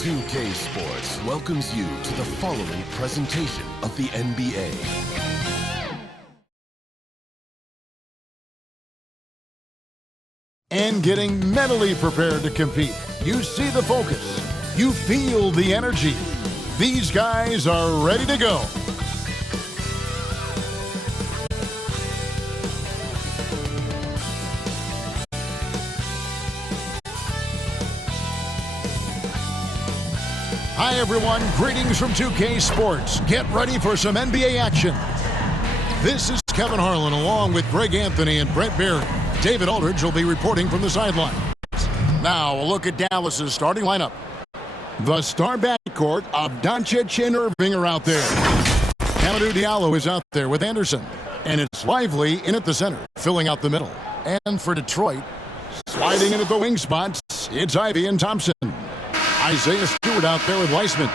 2K Sports welcomes you to the following presentation of the NBA. And getting mentally prepared to compete. You see the focus. You feel the energy. These guys are ready to go. Hi everyone, greetings from 2K Sports. Get ready for some NBA action. This is Kevin Harlan along with Greg Anthony and Brent Barry. David Aldridge will be reporting from the sideline. Now a look at Dallas's starting lineup. The star backcourt of Doncic and Irving are out there. Hamidou Diallo is out there with Anderson. And it's Lively in at the center, filling out the middle. And for Detroit, sliding in at the wing spots, it's Ivy and Thompson. Isaiah Stewart out there with Weissman.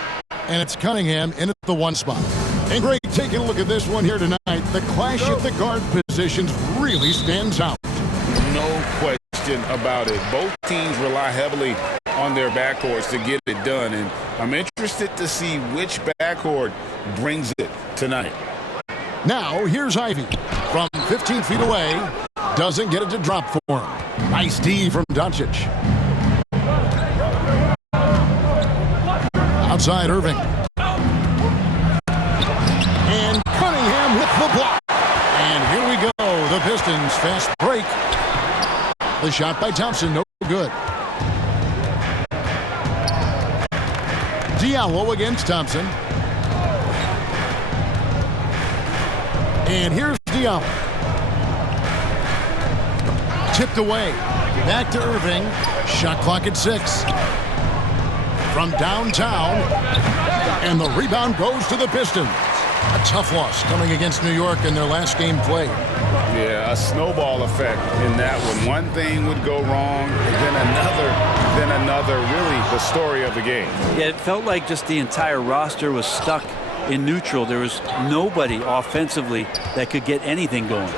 And it's Cunningham in at the one spot. And Greg, taking a look at this one here tonight, the clash at the guard positions really stands out. No question about it. Both teams rely heavily on their backcourts to get it done. And I'm interested to see which backcourt brings it tonight. Now, here's Ivy. From 15 feet away, doesn't get it to drop for him. Nice D from Doncic. Outside Irving. And Cunningham with the block. And here we go. The Pistons fast break. The shot by Thompson, no good. Diallo against Thompson. And here's Diallo. Tipped away. Back to Irving. Shot clock at 6. From downtown, and the rebound goes to the Pistons. A tough loss coming against New York in their last game played. Yeah, a snowball effect in that one. One thing would go wrong, then another, really the story of the game. Yeah, it felt like just the entire roster was stuck in neutral. There was nobody offensively that could get anything going.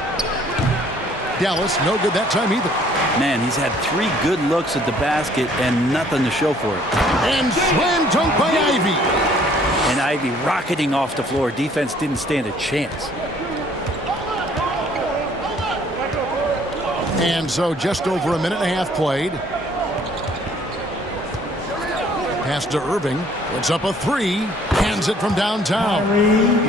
Dallas, no good that time either. Man, he's had 3 good looks at the basket and nothing to show for it. And slam dunk by Ivy. And Ivy rocketing off the floor. Defense didn't stand a chance. And so just over a minute and a half played. Pass to Irving. Puts up a 3. Hands it from downtown.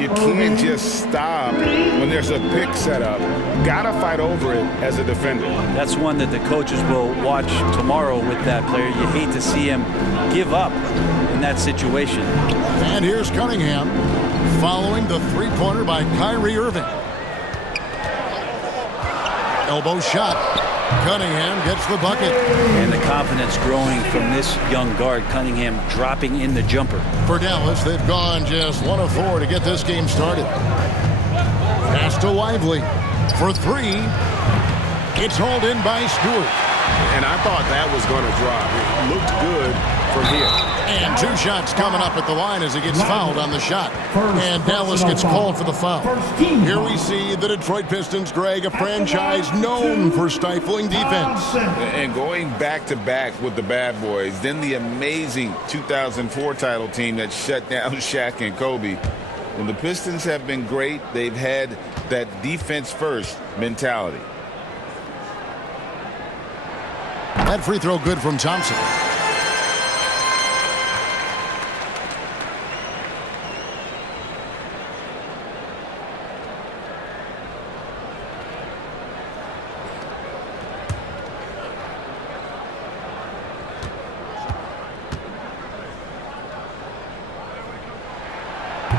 You can't just stop when there's a pick set up. Gotta fight over it as a defender. That's one that the coaches will watch tomorrow with that player. You hate to see him give up in that situation. And here's Cunningham following the three-pointer by Kyrie Irving. Elbow shot. Cunningham gets the bucket. And the confidence growing from this young guard, Cunningham dropping in the jumper. For Dallas, they've gone just 1 of 4 to get this game started. Pass to Lively for 3. It's hauled in by Stewart. And I thought that was going to drop. It looked good from here. And 2 shots coming up at the line as he gets fouled on the shot. And Dallas gets called for the foul. Here we see the Detroit Pistons, Greg, a franchise known for stifling defense. And going back-to-back with the bad boys, then the amazing 2004 title team that shut down Shaq and Kobe. When the Pistons have been great, they've had that defense-first mentality. That free throw good from Thompson.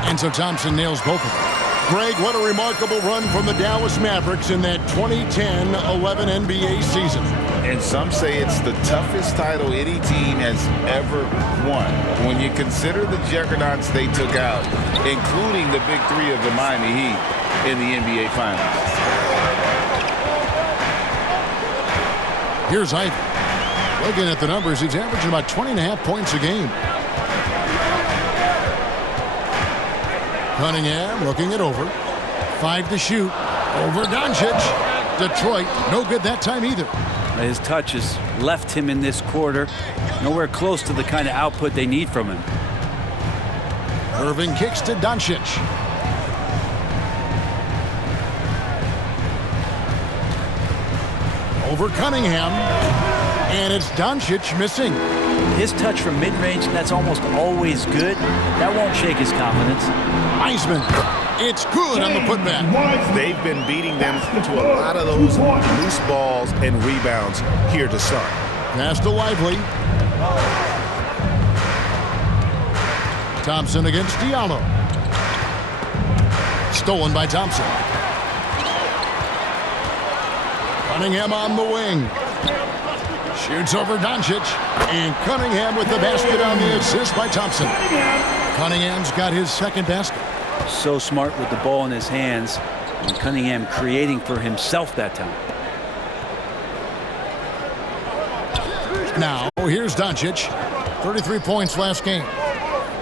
And so Thompson nails both of them. Greg, what a remarkable run from the Dallas Mavericks in that 2010-11 NBA season. And some say it's the toughest title any team has ever won. When you consider the juggernauts they took out, including the big 3 of the Miami Heat in the NBA Finals. Here's Ivy. Looking at the numbers, he's averaging about 20.5 points a game. Cunningham looking it over. 5 to shoot. Over Doncic. Detroit, no good that time either. His touch has left him in this quarter. Nowhere close to the kind of output they need from him. Irving kicks to Doncic. Over Cunningham. And it's Doncic missing. His touch from mid-range, that's almost always good. That won't shake his confidence. Wiseman. It's good on the putback. They've been beating them to a lot of those loose balls and rebounds here to start. Pass to Lively. Thompson against Diallo. Stolen by Thompson. Cunningham on the wing. Shoots over Doncic. And Cunningham with the basket on the assist by Thompson. Cunningham's got his second basket. So smart with the ball in his hands. And Cunningham creating for himself that time. Now, here's Doncic. 33 points last game.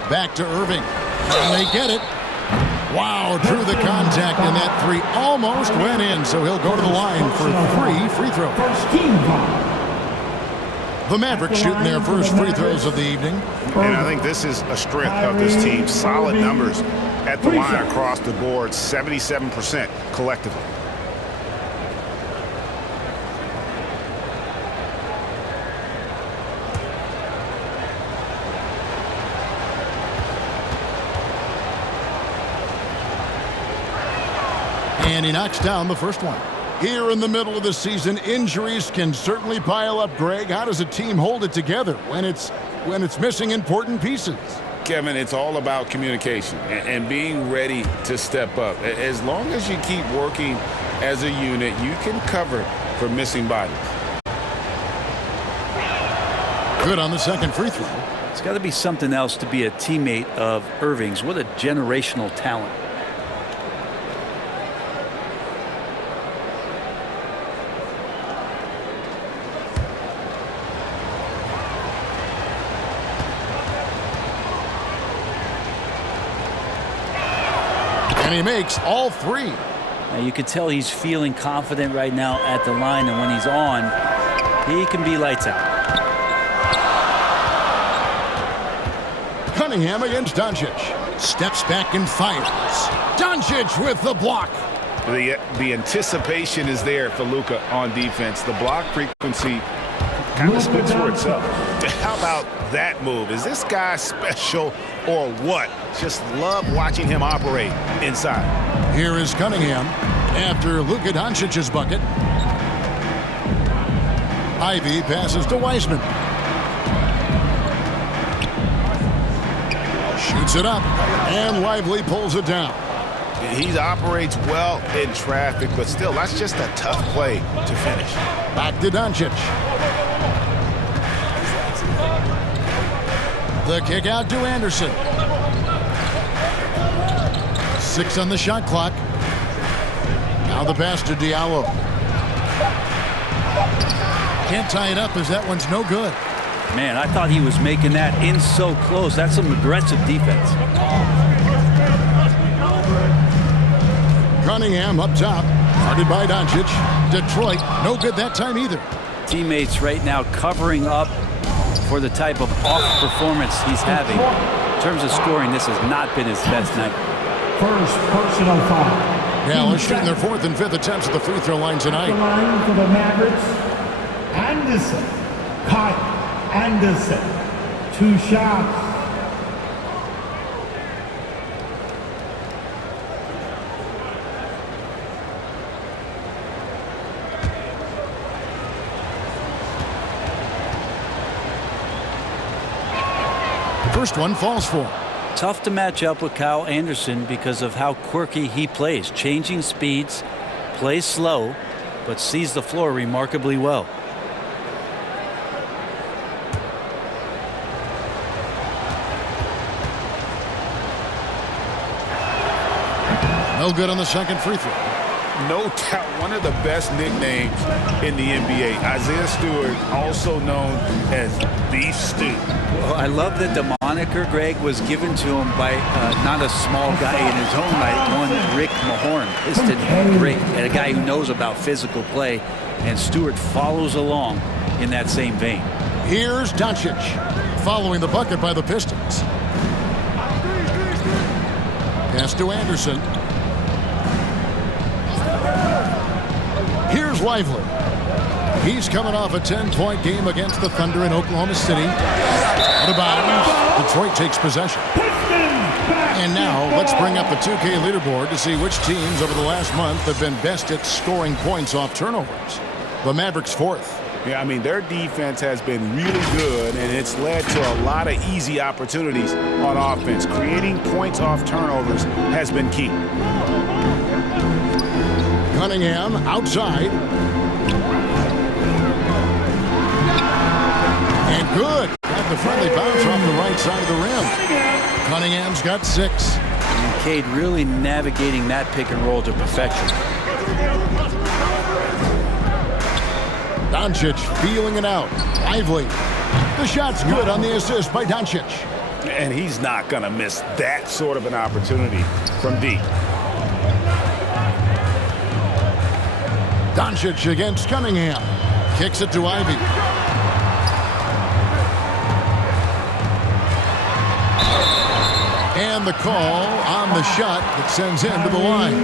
Back to Irving. And they get it. Wow, drew the contact, and that three almost went in, so he'll go to the line for 3 free throws. The Mavericks shooting their first free throws of the evening. And I think this is a strength of this team. Solid numbers at the line across the board, 77% collectively. And he knocks down the first one. Here in the middle of the season, injuries can certainly pile up, Greg. How does a team hold it together when it's missing important pieces? Kevin, it's all about communication and being ready to step up. As long as you keep working as a unit, you can cover for missing bodies. Good on the second free throw. It's got to be something else to be a teammate of Irving's. What a generational talent. And he makes all three. Now you can tell he's feeling confident right now at the line, and when he's on, he can be lights out. Cunningham against Doncic. Steps back and fires. Doncic with the block. The anticipation is there for Luka on defense. The block frequency kind of speaks for itself. How about that move? Is this guy special or what? Just love watching him operate inside. Here is Cunningham after Luka Doncic's bucket. Ivy passes to Wiseman. Shoots it up, and Lively pulls it down. He operates well in traffic, but still, that's just a tough play to finish. Back to Doncic. The kick out to Anderson. 6 on the shot clock. Now the pass to Diallo. Can't tie it up as that one's no good. Man, I thought he was making that in so close. That's some aggressive defense. Cunningham up top. Guarded by Doncic. Detroit, no good that time either. Teammates right now covering up for the type of off performance he's having. In terms of scoring, this has not been his best night. First personal foul. Dallas shooting their 4th and 5th attempts at the free throw line tonight. The line for the Mavericks. Anderson. Kyle Anderson. 2 shots. First one falls for him. Tough to match up with Kyle Anderson because of how quirky he plays. Changing speeds, plays slow, but sees the floor remarkably well. No good on the second free throw. No doubt one of the best nicknames in the NBA. Isaiah Stewart, also known as Beef Stew. Well, I love that the moniker, Greg, was given to him by not a small guy in his own right, one Rick Mahorn, Piston great, and a guy who knows about physical play, and Stewart follows along in that same vein. Here's Doncic, following the bucket by the Pistons. Pass to Anderson. Here's Lively. He's coming off a 10-point game against the Thunder in Oklahoma City. Out of bounds. Detroit takes possession. And now let's bring up the 2K leaderboard to see which teams over the last month have been best at scoring points off turnovers. The Mavericks fourth. Yeah, I mean, their defense has been really good, and it's led to a lot of easy opportunities on offense. Creating points off turnovers has been key. Cunningham outside. And good. Got the friendly bounce off the right side of the rim. Cunningham's got 6. And Cade really navigating that pick and roll to perfection. Doncic feeling it out. Lively. The shot's good on the assist by Doncic. And he's not going to miss that sort of an opportunity from deep. Doncic against Cunningham. Kicks it to Ivy. And the call on the shot that sends him to the line.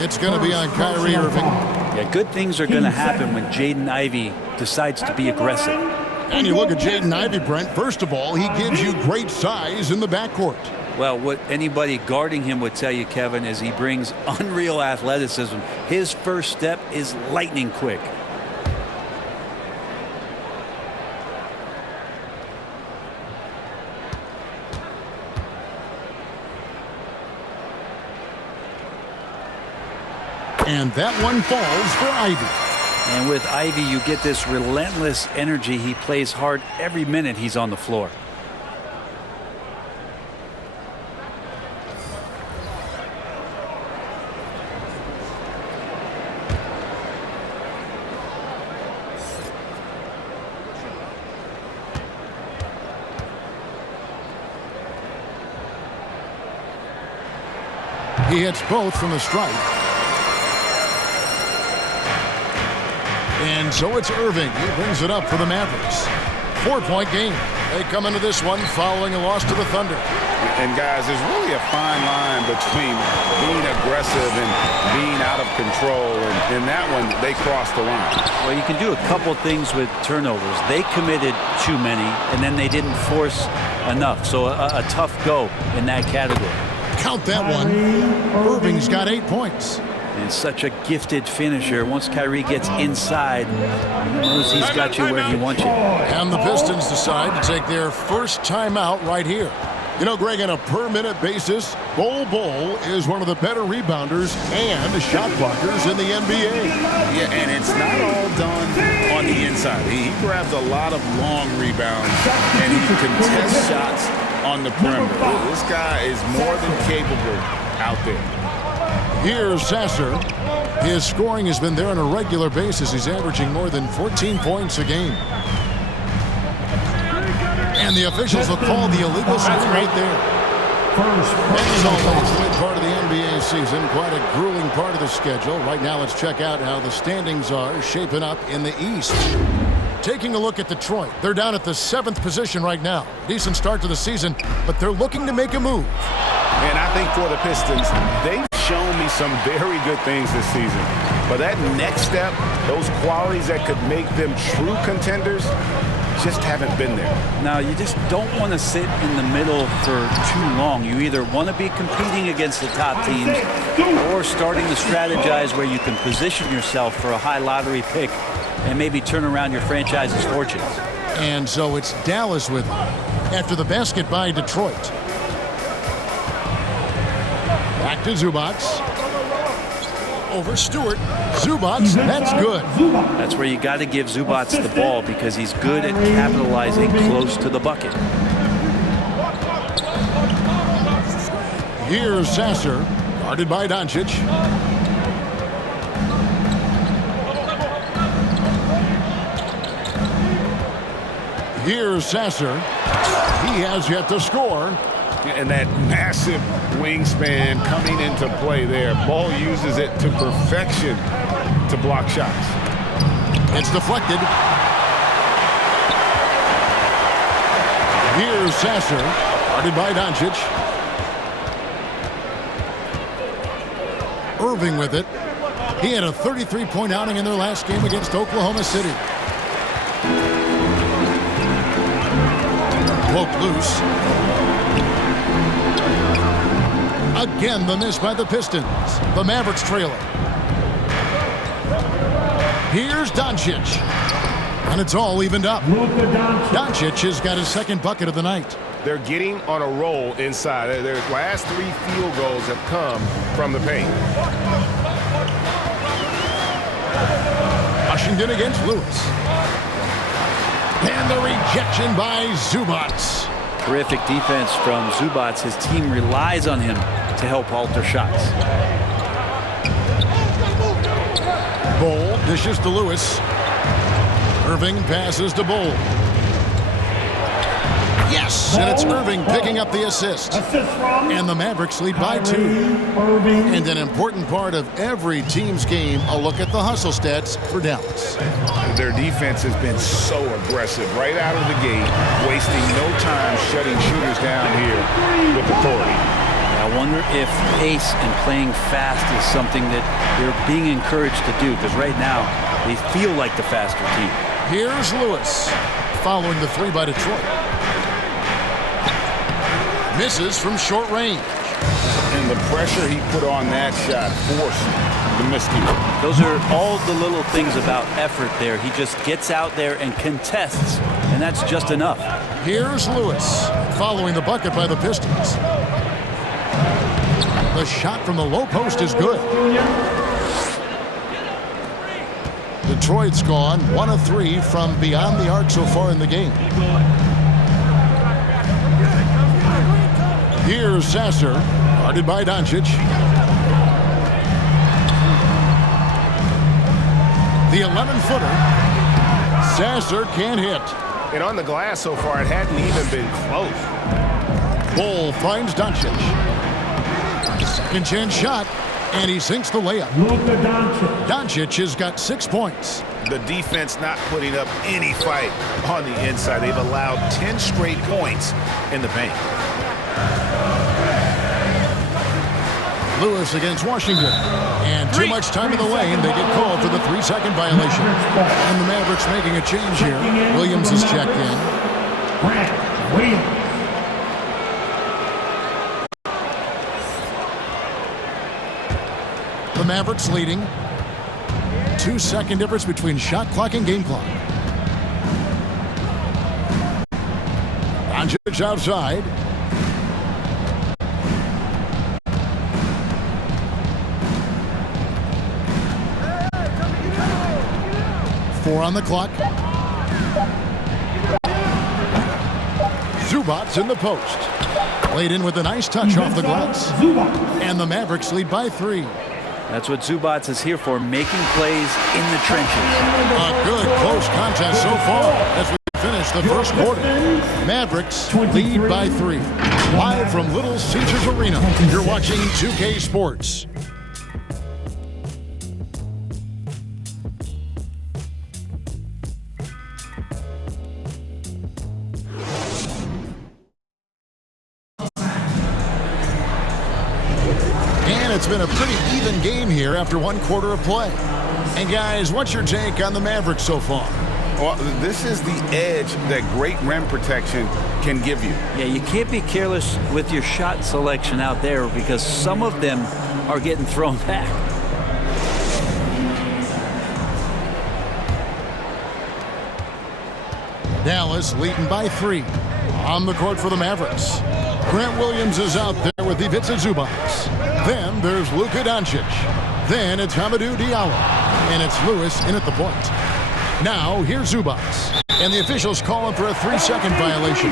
It's going to be on Kyrie Irving. Yeah, good things are going to happen when Jaden Ivey decides to be aggressive. And you look at Jaden Ivey, Brent. First of all, he gives you great size in the backcourt. Well, what anybody guarding him would tell you, Kevin, is he brings unreal athleticism. His first step is lightning quick. And that one falls for Ivy. And with Ivy, you get this relentless energy. He plays hard every minute he's on the floor. He hits both from the stripe. And so it's Irving. He brings it up for the Mavericks. 4-point game. They come into this one following a loss to the Thunder. And guys, there's really a fine line between being aggressive and being out of control. And in that one, they crossed the line. Well, you can do a couple things with turnovers. They committed too many, and then they didn't force enough. So a tough go in that category. Count that one. Irving's got 8 points. And such a gifted finisher. Once Kyrie gets inside, he knows he's got you where he wants you. And the Pistons decide to take their first timeout right here. You know, Greg, on a per-minute basis, Bol is one of the better rebounders and shot blockers in the NBA. Yeah, and it's not all done on the inside. He grabs a lot of long rebounds, and he contests shots on the perimeter. This guy is more than capable out there. Here's Sasser. His scoring has been there on a regular basis. He's averaging more than 14 points a game. And the officials will call the illegal shot right there. As always, the mid part of the NBA season, quite a grueling part of the schedule. Right now, let's check out how the standings are shaping up in the East. Taking a look at Detroit, they're down at the 7th position right now. Decent start to the season, but they're looking to make a move. And I think for the Pistons, they've shown me some very good things this season. But that next step, those qualities that could make them true contenders, just haven't been there. Now, you just don't want to sit in the middle for too long. You either want to be competing against the top teams or starting to strategize where you can position yourself for a high lottery pick and maybe turn around your franchise's fortunes. And so it's Dallas with him after the basket by Detroit. Back to Zubac. Over Stewart. Zubac, that's good. That's where you got to give Zubac the ball because he's good at capitalizing close to the bucket. Here's Sasser, guarded by Doncic. Here's Sasser. He has yet to score. And that massive wingspan coming into play there. Ball uses it to perfection to block shots. It's deflected. Here's Sasser. Guarded by Doncic. Irving with it. He had a 33-point outing in their last game against Oklahoma City. Poked loose. Again, the miss by the Pistons. The Mavericks trailer. Here's Doncic. And it's all evened up. Doncic has got his second bucket of the night. They're getting on a roll inside. Their last 3 field goals have come from the paint. Washington against Lewis. And the rejection by Zubats. Terrific defense from Zubats. His team relies on him to help alter shots. Bol dishes to Lewis. Irving passes to Bol. Yes, and it's Irving picking up the assist. And the Mavericks lead by 2. And an important part of every team's game, a look at the hustle stats for Dallas. Their defense has been so aggressive right out of the gate, wasting no time shutting shooters down here with authority. I wonder if pace and playing fast is something that they're being encouraged to do, because right now they feel like the faster team. Here's Lewis following the 3 by Detroit. Misses from short range. And the pressure he put on that shot forced the miscue. Those are all the little things about effort there. He just gets out there and contests, and that's just enough. Here's Lewis following the bucket by the Pistons. The shot from the low post is good. Detroit's gone 1 of 3 from beyond the arc so far in the game. Here's Sasser, guarded by Doncic. The 11-footer. Sasser can't hit. And on the glass so far, it hadn't even been close. Bol finds Doncic. Second chance shot, and he sinks the layup. Doncic has got 6 points. The defense not putting up any fight on the inside. They've allowed 10 straight points in the paint. Lewis against Washington. And too much time in the lane. They get called for the 3-second violation. And the Mavericks making a change here. Williams is checked in. Williams. The Mavericks leading. 2-second difference between shot clock and game clock. Doncic outside. Four on the clock. Zubats in the post. Played in with a nice touch off the glass. And the Mavericks lead by 3. That's what Zubats is here for, making plays in the trenches. A good close contest so far as we finish the first quarter. Mavericks lead by 3. Live from Little Caesars Arena, you're watching 2K Sports. It's been a pretty even game here after 1 quarter of play. And guys, what's your take on the Mavericks so far? Well, this is the edge that great rim protection can give you. Yeah, you can't be careless with your shot selection out there because some of them are getting thrown back. Dallas leading by 3. On the court for the Mavericks. Grant Williams is out there with Ivica Zubats. Then there's Luka Doncic. Then it's Hamidou Diallo. And it's Lewis in at the point. Now here's Zubats. And the officials call him for a 3-second violation.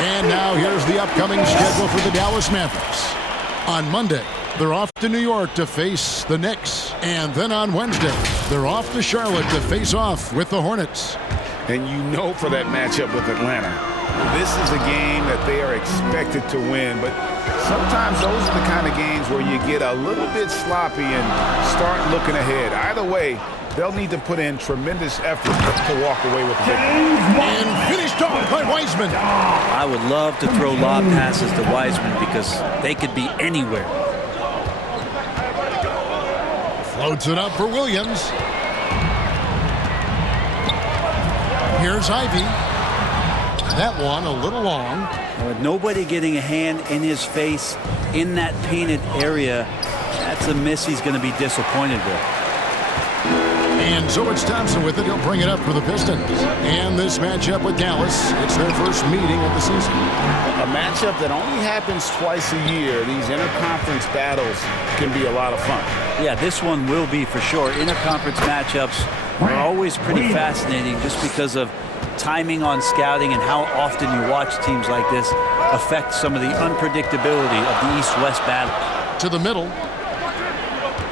And now here's the upcoming schedule for the Dallas Mavericks. On Monday, they're off to New York to face the Knicks. And then on Wednesday, they're off to Charlotte to face off with the Hornets. And you know for that matchup with Atlanta, this is a game that they are expected to win. But sometimes those are the kind of games where you get a little bit sloppy and start looking ahead. Either way, they'll need to put in tremendous effort to walk away with the victory. And finished off by Wiseman. I would love to throw lob passes to Wiseman because they could be anywhere. Floats it up for Williams. Here's Ivy. That one a little long. With nobody getting a hand in his face in that painted area, that's a miss he's going to be disappointed with. And so it's Thompson with it. He'll bring it up for the Pistons. And this matchup with Dallas, it's their first meeting of the season. A matchup that only happens twice a year. These interconference battles can be a lot of fun. Yeah, this one will be for sure. Interconference matchups are always pretty fascinating just because of timing on scouting and how often you watch teams like this affect some of the unpredictability of the East-West battle. To the middle.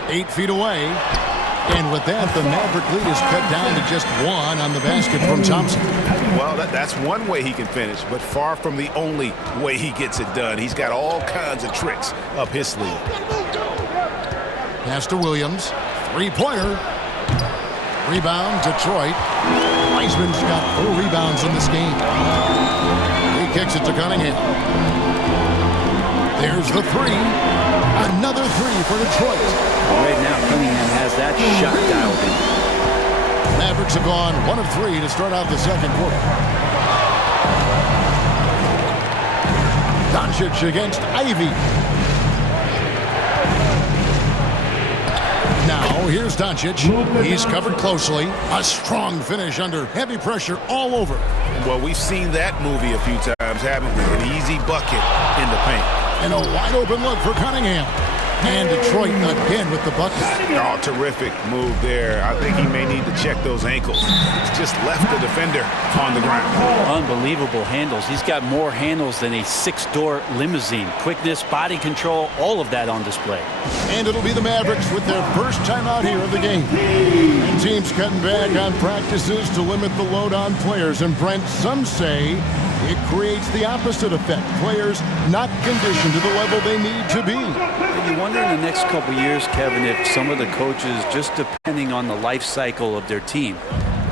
8 feet away. And with that, the Maverick lead is cut down to just one on the basket from Thompson. Well, that's one way he can finish, but far from the only way he gets it done. He's got all kinds of tricks up his sleeve. Pass to Williams. Three-pointer. Rebound, Detroit. Wiseman's got 4 rebounds in this game. He kicks it to Cunningham. There's the three. Another three for Detroit. Right now, Cunningham has that shot dialed in. Mavericks have gone 1 of 3 to start out the second quarter. Doncic against Ivy. Now, here's Doncic. He's covered closely. A strong finish under heavy pressure all over. Well, we've seen that movie a few times, haven't we? An easy bucket in the paint. And a wide-open look for Cunningham. And Detroit again with the bucket. Oh, terrific move there. I think he may need to check those ankles. He's just left the defender on the ground. Unbelievable handles. He's got more handles than a 6-door limousine. Quickness, body control, all of that on display. And it'll be the Mavericks with their first time out here of the game. And teams cutting back on practices to limit the load on players. And Brent, some say it creates the opposite effect. Players not conditioned to the level they need to be. You wonder in the next couple years, Kevin, if some of the coaches, just depending on the life cycle of their team,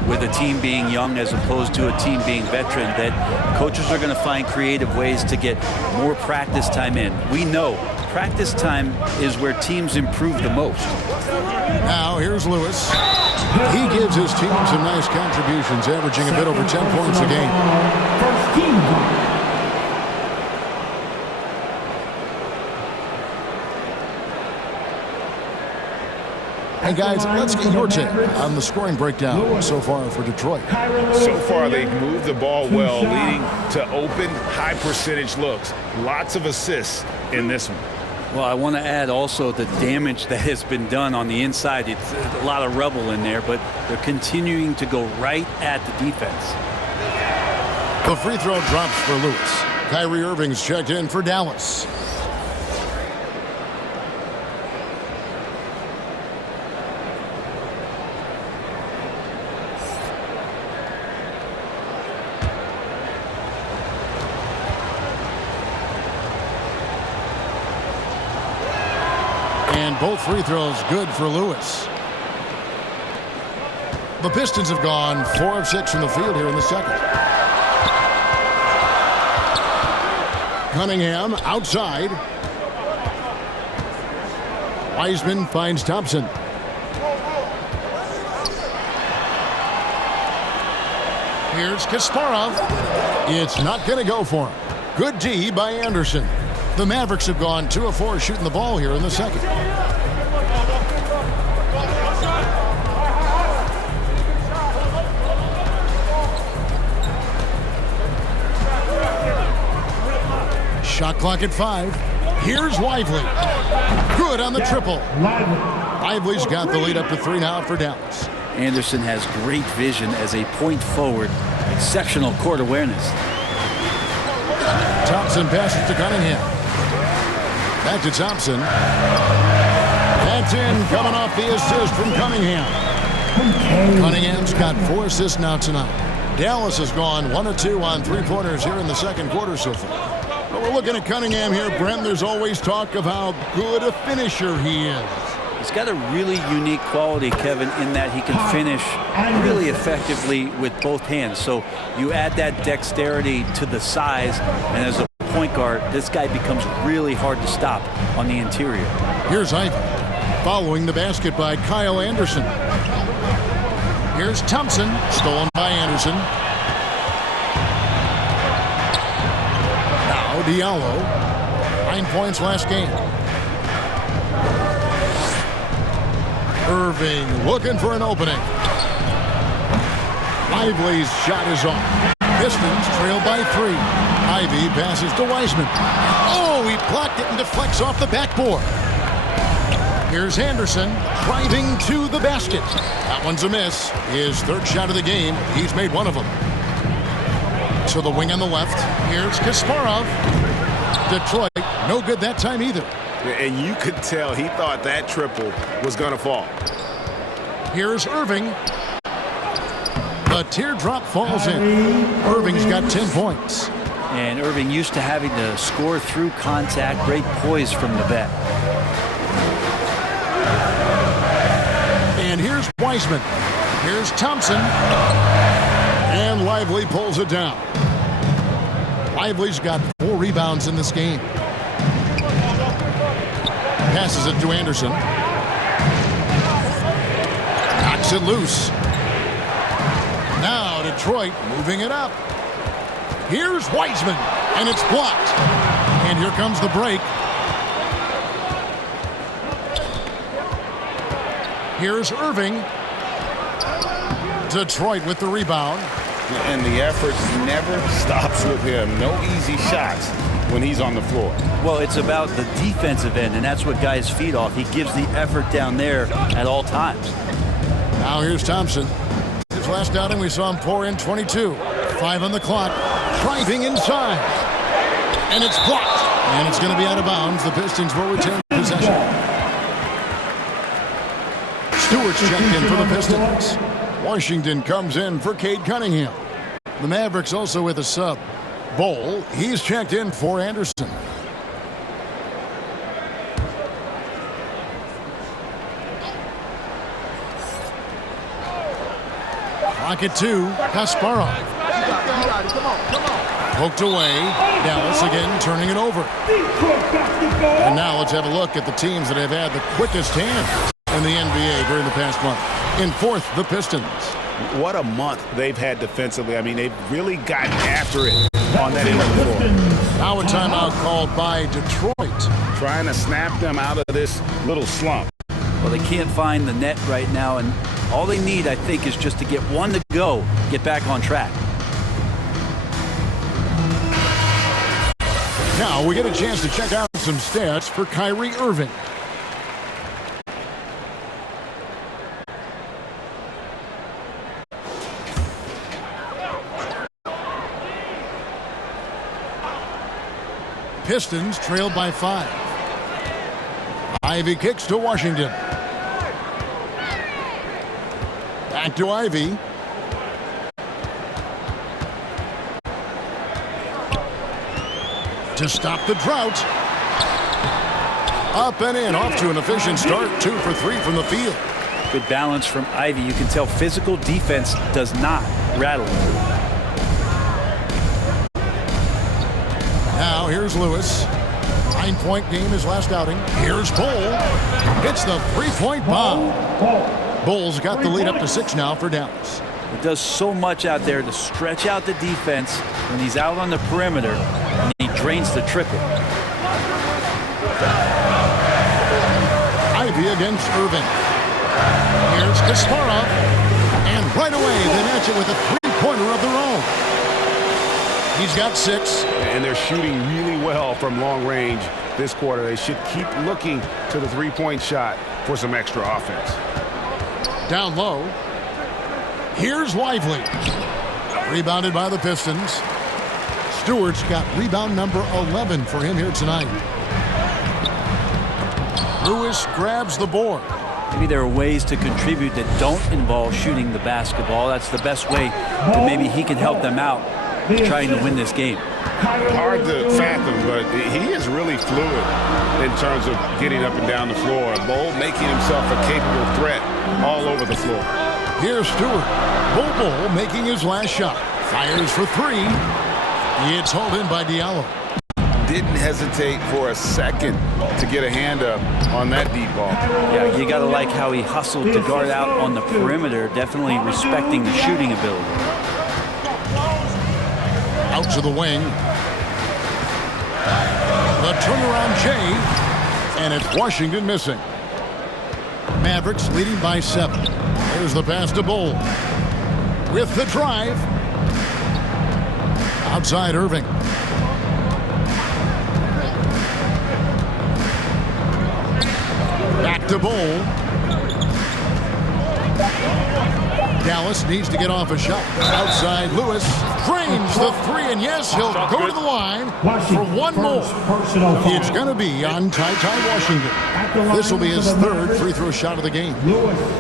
with a team being young as opposed to a team being veteran, that coaches are going to find creative ways to get more practice time in. We know practice time is where teams improve the most. Now here's Lewis. He gives his team some nice contributions, averaging a bit over 10 points a game. First team. Hey guys, let's get your take on the scoring breakdown so far for Detroit. So far, they've moved the ball well, leading to open, high-percentage looks. Lots of assists in this one. Well, I want to add also the damage that has been done on the inside. It's a lot of rubble in there, but they're continuing to go right at the defense. The free throw drops for Lewis. Kyrie Irving's checked in for Dallas. And both free throws good for Lewis. The Pistons have gone 4 of 6 from the field here in the second. Cunningham outside. Wiseman finds Thompson. Here's Kasparov. It's not going to go for him. Good D by Anderson. The Mavericks have gone 2 of 4 shooting the ball here in the second. Shot clock at 5. Here's Lively. Good on the triple. Lively's got the lead up to 3 now for Dallas. Anderson has great vision as a point forward. Exceptional court awareness. Thompson passes to Cunningham. Back to Thompson. That's in, coming off the assist from Cunningham. Cunningham's got 4 assists now tonight. Dallas has gone 1 of 2 on three-pointers here in the second quarter so far. But we're looking at Cunningham here, Brent. There's always talk of how good a finisher he is. He's got a really unique quality, Kevin, in that he can finish really effectively with both hands. So you add that dexterity to the size, and as a point guard, this guy becomes really hard to stop on the interior. Here's Ivy, following the basket by Kyle Anderson. Here's Thompson, stolen by Anderson. Now Diallo, 9 points last game. Irving looking for an opening. Lively's shot is off. Pistons trail by 3. Ivy passes to Wiseman. Oh, he blocked it and deflects off the backboard. Here's Anderson driving to the basket. That one's a miss. His third shot of the game. He's made one of them. To the wing on the left. Here's Kasparov. Detroit, no good that time either. And you could tell he thought that triple was going to fall. Here's Irving. The teardrop falls in. Irving's got 10 points. And Irving used to having to score through contact. Great poise from the bat. And here's Wiseman. Here's Thompson. And Lively pulls it down. Lively's got 4 rebounds in this game. Passes it to Anderson. Knocks it loose. Now Detroit moving it up. Here's Wiseman, and it's blocked. And here comes the break. Here's Irving. Detroit with the rebound. And the effort never stops with him. No easy shots when he's on the floor. Well, it's about the defensive end, and that's what guys feed off. He gives the effort down there at all times. Now here's Thompson. His last outing, we saw him pour in 22. 5 on the clock. Driving inside. And it's blocked. And it's going to be out of bounds. The Pistons will retain possession. Stewart's checked in for the Pistons. Washington comes in for Cade Cunningham. The Mavericks also with a sub. Bol, he's checked in for Anderson. Clock at 2. Kasparov. Poked away. Dallas again turning it over. And now let's have a look at the teams that have had the quickest hands in the NBA during the past month. In fourth, the Pistons. What a month they've had defensively. I mean, they've really gotten after it on that end of the floor. Now a timeout called by Detroit. Trying to snap them out of this little slump. Well, they can't find the net right now, and all they need, I think, is just to get one to go, get back on track. Now we get a chance to check out some stats for Kyrie Irving. Pistons trailed by 5. Ivy kicks to Washington. Back to Ivy. To stop the drought. Up and in, off to an efficient start. 2 for 3 from the field. Good balance from Ivy. You can tell physical defense does not rattle him. Now here's Lewis. 9-point game his last outing. Here's Bol. Hits the 3-point bomb. Bol's got the lead up to 6 now for Dallas. He does so much out there to stretch out the defense when he's out on the perimeter, and he drains the triple. Ivy against Irving. Here's Kasparov. And right away they match it with a 3-pointer of their own. He's got 6. And they're shooting really well from long range this quarter. They should keep looking to the 3-point shot for some extra offense. Down low. Here's Lively. Rebounded by the Pistons. Stewart's got rebound number 11 for him here tonight. Lewis grabs the board. Maybe there are ways to contribute that don't involve shooting the basketball. That's the best way that maybe he can help them out trying to win this game. Hard to fathom, but he is really fluid in terms of getting up and down the floor. Bol making himself a capable threat all over the floor. Here's Stewart. Bol making his last shot. Fires for three. It's hauled in by Diallo. Didn't hesitate for a second to get a hand up on that deep ball. Yeah, you got to like how he hustled to guard out on the perimeter, definitely respecting the shooting ability. Out to the wing. The turnaround Jay, and it's Washington missing. Mavericks leading by 7. There's the pass to Bol. With the drive. Outside Irving. Back to Bol. Dallas needs to get off a shot. Outside Lewis. Drains the three, and yes, he'll go to the line for one more. It's going to be on Ty Washington. This will be his third free throw shot of the game.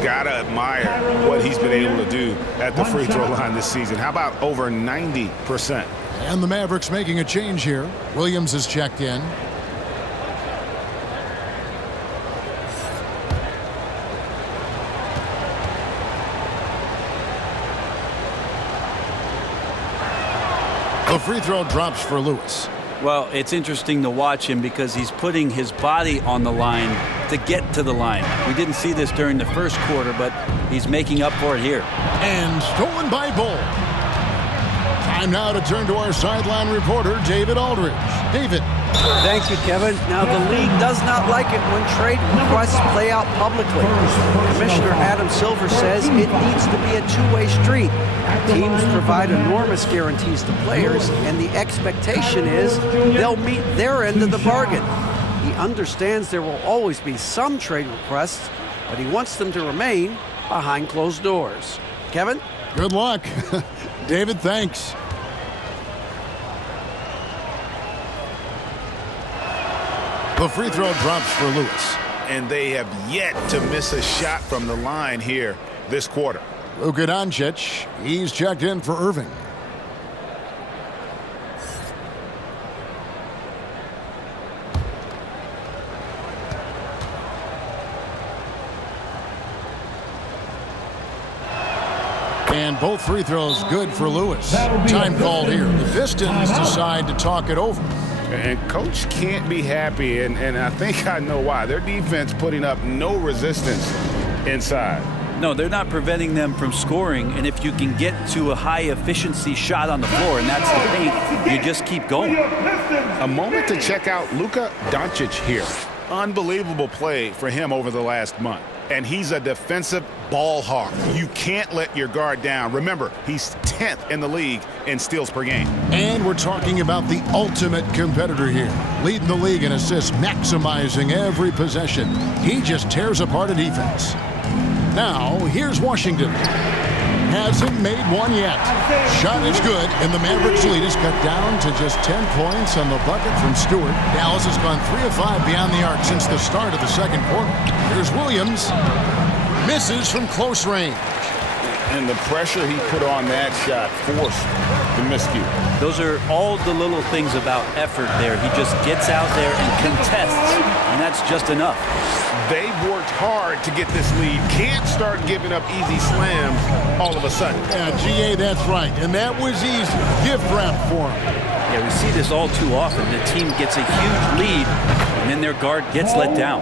Gotta admire what he's been able to do at the free throw line this season. How about over 90%? And the Mavericks making a change here. Williams is checked in. The free throw drops for Lewis. Well, it's interesting to watch him because he's putting his body on the line to get to the line. We didn't see this during the first quarter, but he's making up for it here. And stolen by Bol. Time now to turn to our sideline reporter, David Aldridge. David. Thank you, Kevin. Now, the league does not like it when trade requests play out publicly. Commissioner Adam Silver says it needs to be a two-way street. Teams provide enormous guarantees to players, and the expectation is they'll meet their end of the bargain. He understands there will always be some trade requests, but he wants them to remain behind closed doors. Kevin? Good luck. David, thanks. The free throw drops for Lewis. And they have yet to miss a shot from the line here this quarter. Luka Doncic, he's checked in for Irving. And both free throws good for Lewis. Time called here. The Pistons decide to talk it over. And Coach can't be happy, and I think I know why. Their defense putting up no resistance inside. No, they're not preventing them from scoring, and if you can get to a high-efficiency shot on the floor, and that's the paint, you just keep going. A moment to check out Luka Doncic here. Unbelievable play for him over the last month. And he's a defensive ball hawk. You can't let your guard down. Remember, he's 10th in the league in steals per game. And we're talking about the ultimate competitor here. Leading the league in assists, maximizing every possession. He just tears apart a defense. Now, here's Washington. Hasn't made one yet. Shot is good, and the Mavericks lead is cut down to just 10 points on the bucket from Stewart. Dallas has gone 3 of 5 beyond the arc since the start of the second quarter. Here's Williams. Misses from close range. And the pressure he put on that shot forced the miscue. Those are all the little things about effort there. He just gets out there and contests, and that's just enough. They've worked hard to get this lead. Can't start giving up easy slams all of a sudden. Yeah, GA, that's right. And that was easy. Gift wrap for him. Yeah, we see this all too often. The team gets a huge lead, and then their guard gets let down.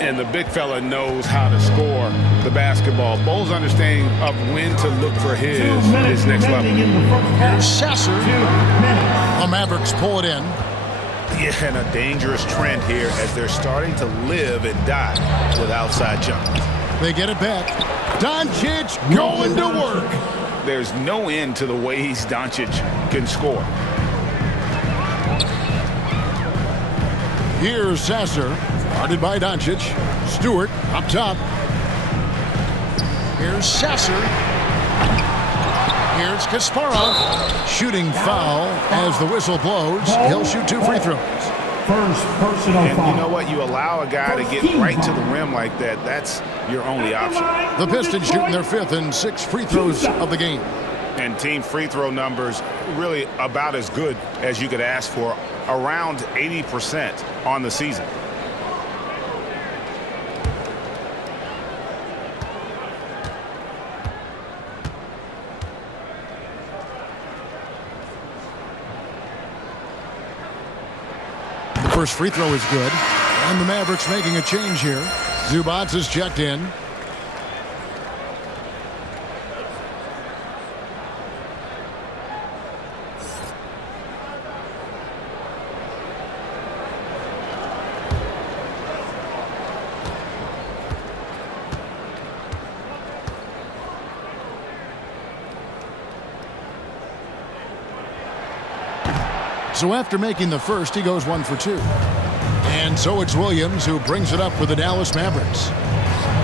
And the big fella knows how to score the basketball. Bol's understanding of when to look for his next level. Here's Sasser. The Mavericks pull it in. Yeah, and a dangerous trend here as they're starting to live and die with outside jumpers. They get it back. Doncic going to work. There's no end to the ways Doncic can score. Here's Sasser, guarded by Doncic. Stewart up top. Here's Sasser. Here's Kasparov. Shooting foul as the whistle blows. He'll shoot 2 free throws. First personal And foul. you know what? You allow a guy to get right to the rim like that. That's your only option. The Pistons shooting their 5th and 6th free throws of the game. And team free throw numbers really about as good as you could ask for, around 80% on the season. The first free throw is good. And the Mavericks making a change here. Zubats is checked in. So after making the first, he goes 1 for 2. And so it's Williams who brings it up for the Dallas Mavericks.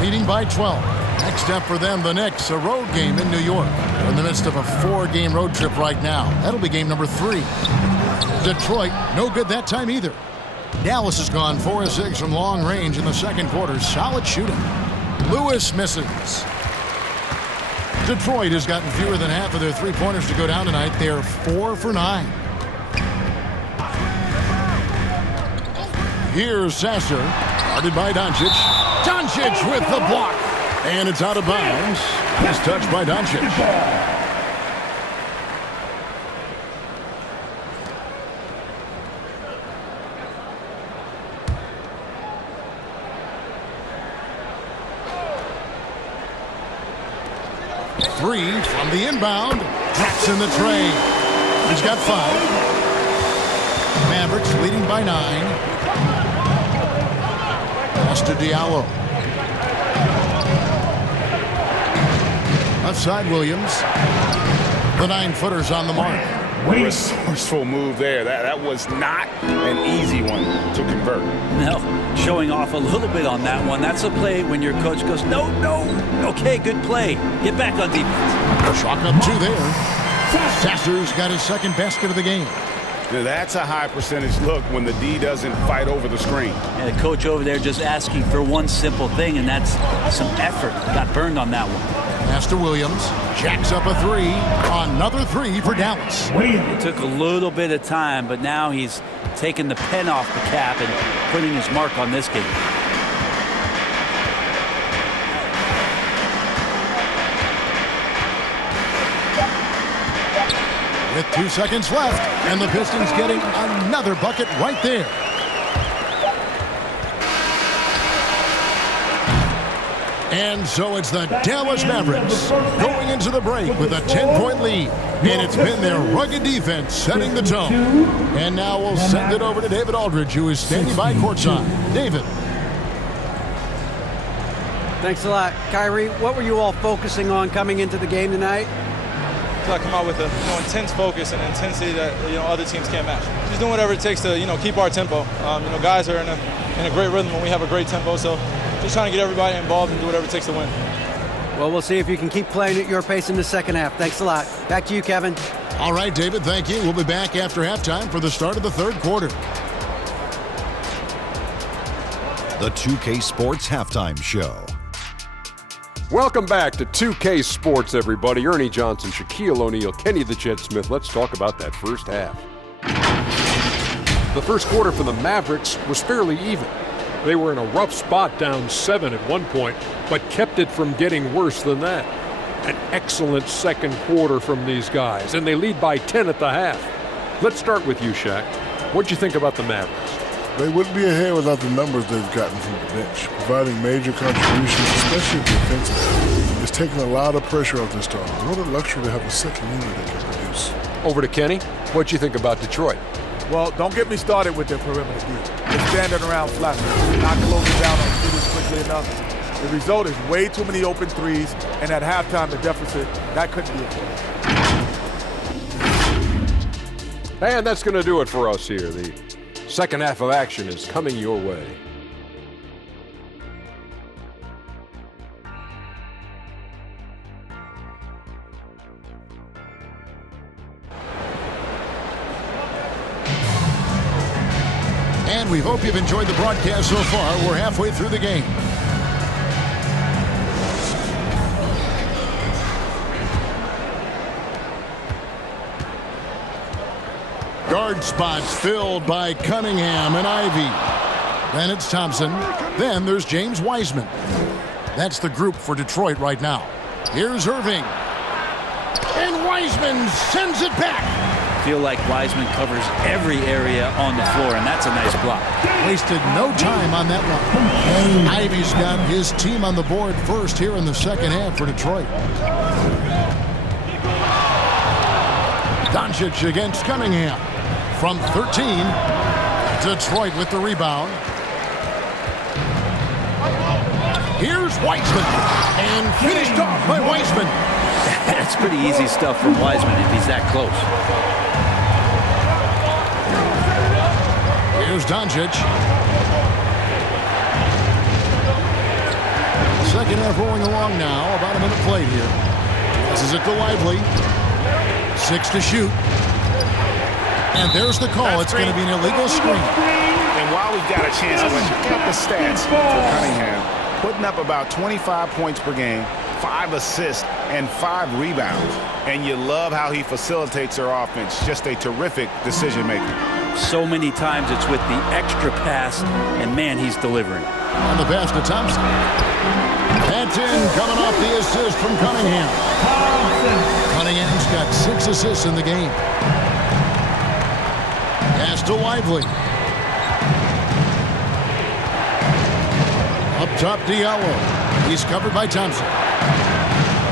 Leading by 12. Next up for them, the Knicks, a road game in New York. They're in the midst of a 4-game road trip right now. That'll be game number 3. Detroit, no good that time either. Dallas has gone 4 of 6 from long range in the second quarter. Solid shooting. Lewis misses. Detroit has gotten fewer than half of their three-pointers to go down tonight. They're 4 for 9. Here's Sasser, guarded by Doncic. Doncic with the block. And it's out of bounds. Nice touch by Doncic. Three from the inbound. Taps in the tray. He's got 5. Mavericks leading by 9. Pass to Diallo. Left side, Williams. The 9-footer's on the mark. Resourceful move there. That was not an easy one to convert. No, showing off a little bit on that one. That's a play when your coach goes, no. Okay, good play. Get back on defense. Chalk up 2 there. Sasser's got his second basket of the game. That's a high percentage look when the D doesn't fight over the screen. And the coach over there just asking for one simple thing, and that's some effort. Got burned on that one. Pass to Williams. Jacks up a 3. Another 3 for Dallas. It took a little bit of time, but now he's taking the pen off the cap and putting his mark on this game. With 2 seconds left, and the Pistons getting another bucket right there. And so it's the Dallas Mavericks going into the break with a 10-point lead. And it's been their rugged defense setting the tone. And now we'll send it over to David Aldridge, who is standing by courtside. David. Thanks a lot. Kyrie, what were you all focusing on coming into the game tonight? I come out with a intense focus and intensity that other teams can't match. Just doing whatever it takes to keep our tempo. Guys are in a great rhythm when we have a great tempo. So just trying to get everybody involved and do whatever it takes to win. Well, we'll see if you can keep playing at your pace in the second half. Thanks a lot. Back to you, Kevin. All right, David, thank you. We'll be back after halftime for the start of the third quarter. The 2K Sports Halftime Show. Welcome back to 2K Sports, everybody. Ernie Johnson, Shaquille O'Neal, Kenny the Jet Smith. Let's talk about that first half. The first quarter for the Mavericks was fairly even. They were in a rough spot, down 7 at one point, but kept it from getting worse than that. An excellent second quarter from these guys, and they lead by 10 at the half. Let's start with you, Shaq. What'd you think about the Mavericks? They wouldn't be ahead without the numbers they've gotten from the bench, providing major contributions, especially defensively. It's taken a lot of pressure off this starters. What a luxury to have a second unit that can produce. Over to Kenny. What'd you think about Detroit? Well, don't get me started with their perimeter D. They're standing around flat, not closing down on shooters quickly enough. The result is way too many open threes, and at halftime, the deficit, that couldn't be avoided. And that's going to do it for us here. The second half of action is coming your way. And we hope you've enjoyed the broadcast so far. We're halfway through the game. Guard spots filled by Cunningham and Ivy. Then it's Thompson. Then there's James Wiseman. That's the group for Detroit right now. Here's Irving. And Wiseman sends it back. I feel like Wiseman covers every area on the floor, and that's a nice block. Wasted no time on that one. Ivy's got his team on the board first here in the second half for Detroit. Doncic against Cunningham. From 13, Detroit with the rebound. Here's Wiseman, and finished off by Wiseman. That's pretty easy stuff from Wiseman if he's that close. Here's Doncic. Second half rolling along now, about a minute played here. Passes it to Lively. 6 to shoot. And there's the call. It's going to be an illegal screen. And while we've got a chance to check out the stats for Cunningham, putting up about 25 points per game, 5 assists, and 5 rebounds. And you love how he facilitates their offense. Just a terrific decision maker. So many times it's with the extra pass, and man, he's delivering. On the pass to Thompson. That's in, coming off the assist from Cunningham. Cunningham's got 6 assists in the game. Pass to Lively. Up top, Diallo. He's covered by Thompson.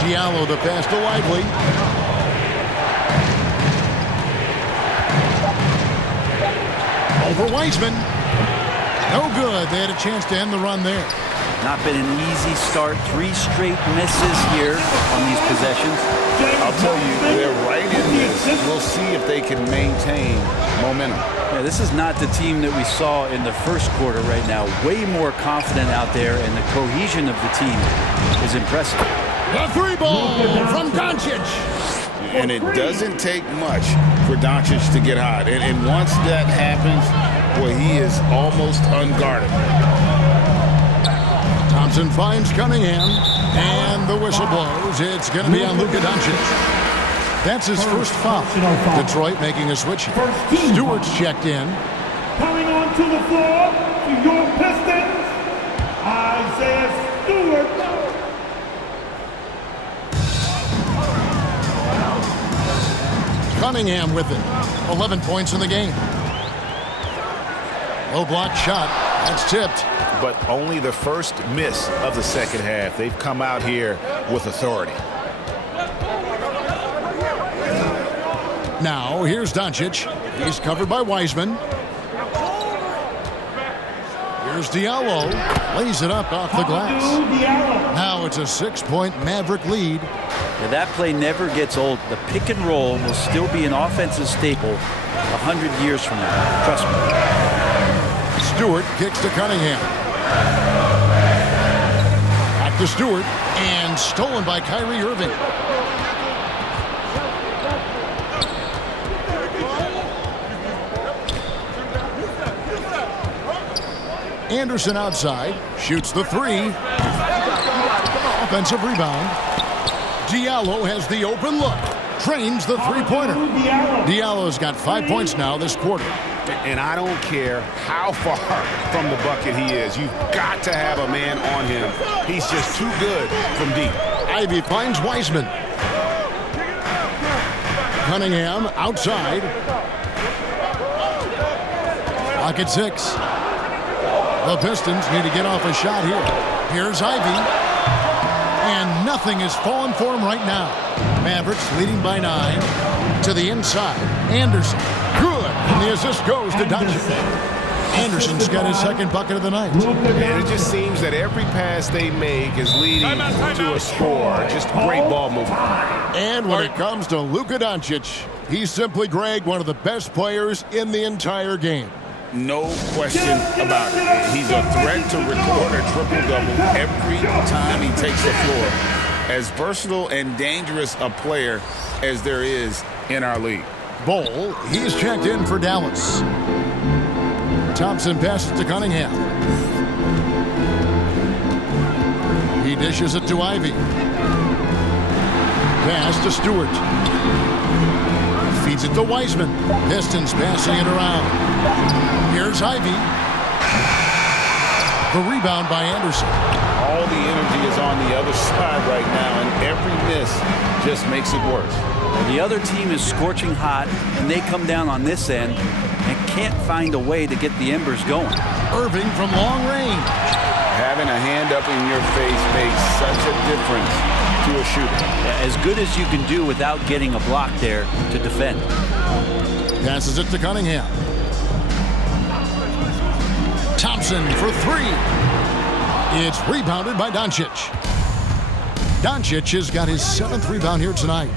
Diallo, the pass to Lively. Over Wiseman. No good. They had a chance to end the run there. Not been an easy start. 3 straight misses here on these possessions. I'll tell you, they're right in this. We'll see if they can maintain momentum. Yeah, this is not the team that we saw in the first quarter right now. Way more confident out there, and the cohesion of the team is impressive. The 3-ball from Doncic. And it doesn't take much for Doncic to get hot. And once that happens, boy, he is almost unguarded. Thompson finds Cunningham, and the whistle blows. It's going to be on Luka Doncic. That's his first foul. Detroit making a switch. Stewart's checked in. Coming onto the floor for your Pistons, Isaiah Stewart. Cunningham with it. 11 points in the game. Low block shot. That's tipped. But only the first miss of the second half. They've come out here with authority. Now, here's Doncic. He's covered by Wiseman. Here's Diallo. Lays it up off the glass. Now it's a 6-point Maverick lead. Now that play never gets old. The pick and roll will still be an offensive staple 100 years from now. Trust me. Stewart kicks to Cunningham. Back to Stewart. And stolen by Kyrie Irving. Anderson outside. Shoots the 3. Offensive rebound. Diallo has the open look. Trains the 3-pointer. Diallo's got 5 points now this quarter. And I don't care how far from the bucket he is. You've got to have a man on him. He's just too good from deep. Ivy finds Wiseman. Cunningham outside. Clock at 6. The Pistons need to get off a shot here. Here's Ivy. And nothing is falling for him right now. Mavericks leading by 9. To the inside. Anderson. Good. And the assist goes to Doncic. Anderson's got his second bucket of the night. And it just seems that every pass they make is leading to a score. Just great ball movement. And when it comes to Luka Doncic, he's simply, Greg, one of the best players in the entire game. No question about it. He's a threat to record a triple-double every time he takes the floor. As versatile and dangerous a player as there is in our league. Bol, he's checked in for Dallas. Thompson passes to Cunningham. He dishes it to Ivy. Pass to Stewart. Feeds it to Wiseman. Pistons passing it around. Here's Ivy. The rebound by Anderson. All the energy is on the other side right now, and every miss just makes it worse. The other team is scorching hot, and they come down on this end and can't find a way to get the embers going. Irving from long range. Having a hand up in your face makes such a difference to a shooter. As good as you can do without getting a block there to defend. Passes it to Cunningham. Thompson for three. It's rebounded by Doncic. Doncic has got his 7th rebound here tonight.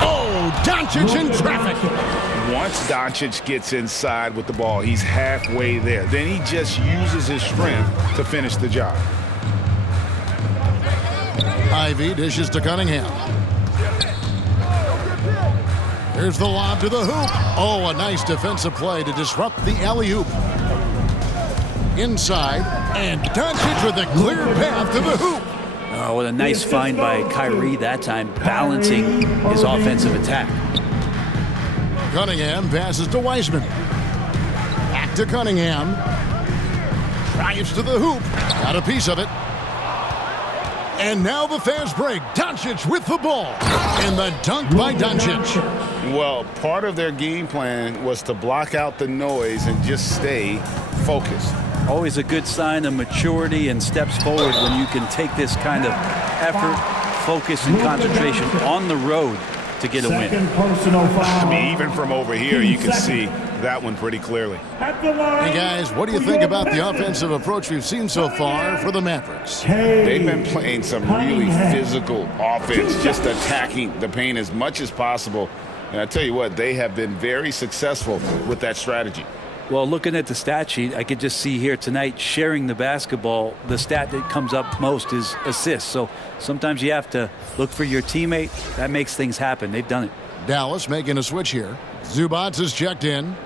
Oh, Doncic in traffic. Once Doncic gets inside with the ball, he's halfway there. Then he just uses his strength to finish the job. Ivy dishes to Cunningham. Here's the lob to the hoop. Oh, a nice defensive play to disrupt the alley-oop. Inside, and Doncic with a clear path to the hoop. Oh, what a nice find by Kyrie that time, balancing his offensive attack. Cunningham passes to Wiseman. Back to Cunningham. Drives to the hoop. Got a piece of it. And now the fast break. Doncic with the ball. And the dunk by Doncic. Well, part of their game plan was to block out the noise and just stay focused. Always a good sign of maturity and steps forward when you can take this kind of effort, focus, and concentration on the road to get a win. I mean, even from over here, you can see that one pretty clearly. Hey, guys, what do you think about the offensive approach we've seen so far for the Mavericks? They've been playing some really physical offense, just attacking the paint as much as possible. And I tell you what, they have been very successful with that strategy. Well, looking at the stat sheet, I could just see here tonight sharing the basketball. The stat that comes up most is assists. So sometimes you have to look for your teammate. That makes things happen. They've done it. Dallas making a switch here. Zubac is checked in.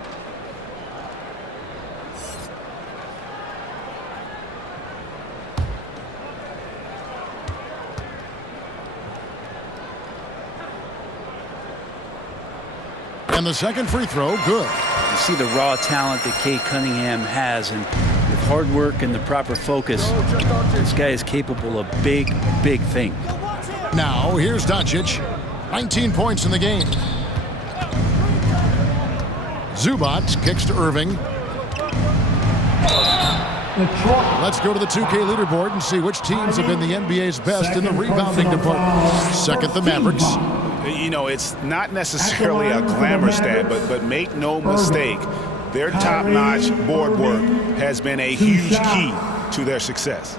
And the second free throw, good. You see the raw talent that Cade Cunningham has, and with hard work and the proper focus, this guy is capable of big, big things. Now, here's Doncic. 19 points in the game. Zubac kicks to Irving. Let's go to the 2K leaderboard and see which teams have been the NBA's best in the rebounding department. Second, the Mavericks. You know, it's not necessarily a glamour stat, but make no mistake, their top-notch board work has been a huge key to their success.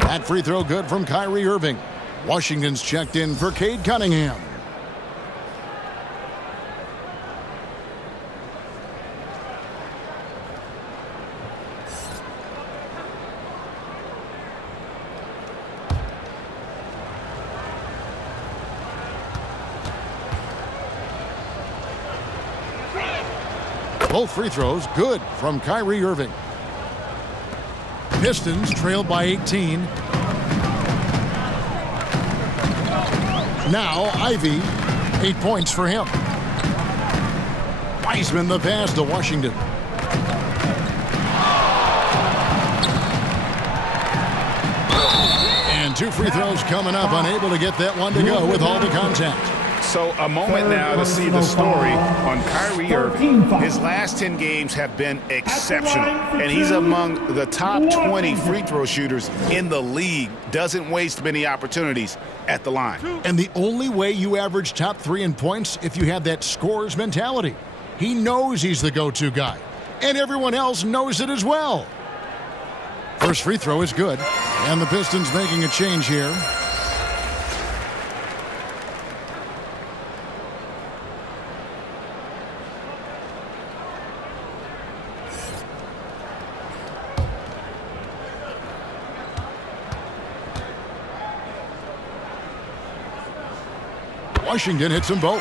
That free throw good from Kyrie Irving. Washington's checked in for Cade Cunningham. Both free throws good from Kyrie Irving. Pistons trailed by 18. Now Ivy, 8 points for him. Wiseman the pass to Washington. And two free throws coming up, unable to get that one to go with all the contact. So a moment now to see the story on Kyrie Irving. His last 10 games have been exceptional, and he's among the top 20 free throw shooters in the league. Doesn't waste many opportunities at the line. And the only way you average top 3 in points if you have that scorer's mentality. He knows he's the go-to guy, and everyone else knows it as well. First free throw is good, and the Pistons making a change here. Washington hits them both.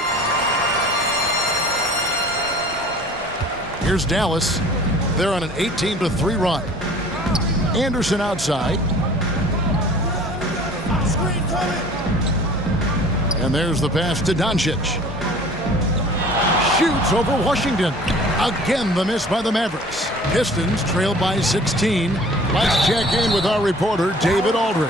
Here's Dallas. They're on an 18-3 run. Anderson outside. And there's the pass to Doncic. Shoots over Washington. Again, the miss by the Mavericks. Pistons trail by 16. Let's check in with our reporter, David Aldridge.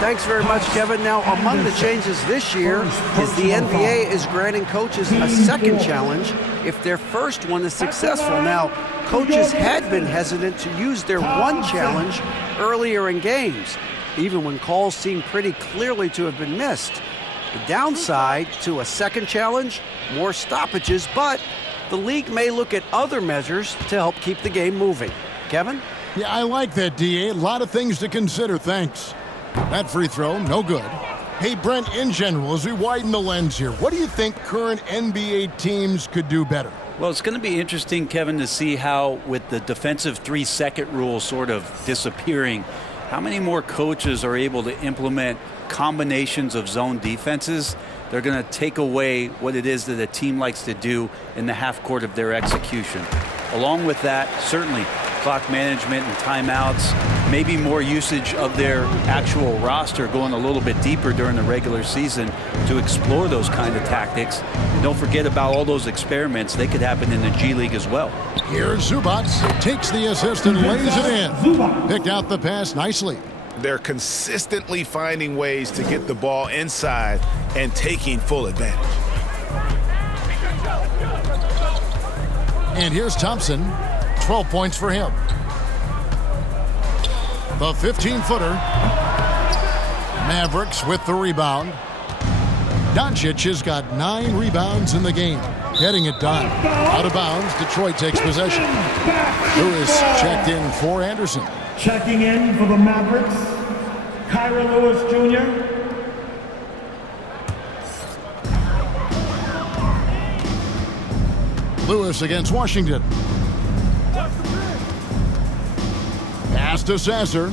Thanks very much, Kevin. Now, among the changes this year is the NBA is granting coaches a second challenge if their first one is successful. Now, coaches had been hesitant to use their one challenge earlier in games, even when calls seemed pretty clearly to have been missed. The downside to a second challenge, more stoppages, but the league may look at other measures to help keep the game moving. Kevin? Yeah, I like that, D.A. A lot of things to consider, thanks. That free throw, no good. Hey, Brent, in general, as we widen the lens here, what do you think current NBA teams could do better? Well, it's going to be interesting, Kevin, to see how, with the defensive 3-second rule sort of disappearing, how many more coaches are able to implement combinations of zone defenses. They're going to take away what it is that a team likes to do in the half court of their execution. Along with that, certainly clock management and timeouts, maybe more usage of their actual roster going a little bit deeper during the regular season to explore those kind of tactics. And don't forget about all those experiments. They could happen in the G League as well. Here's Zubac, takes the assist and lays it in. Picked out the pass nicely. They're consistently finding ways to get the ball inside and taking full advantage. And here's Thompson. 12 points for him. The 15-footer. Mavericks with the rebound. Doncic has got 9 rebounds in the game. Getting it done. Out of bounds, Detroit takes possession. Lewis checked in for Anderson. Checking in for the Mavericks, Kyra Lewis Jr. Lewis against Washington. Pass to Sasser.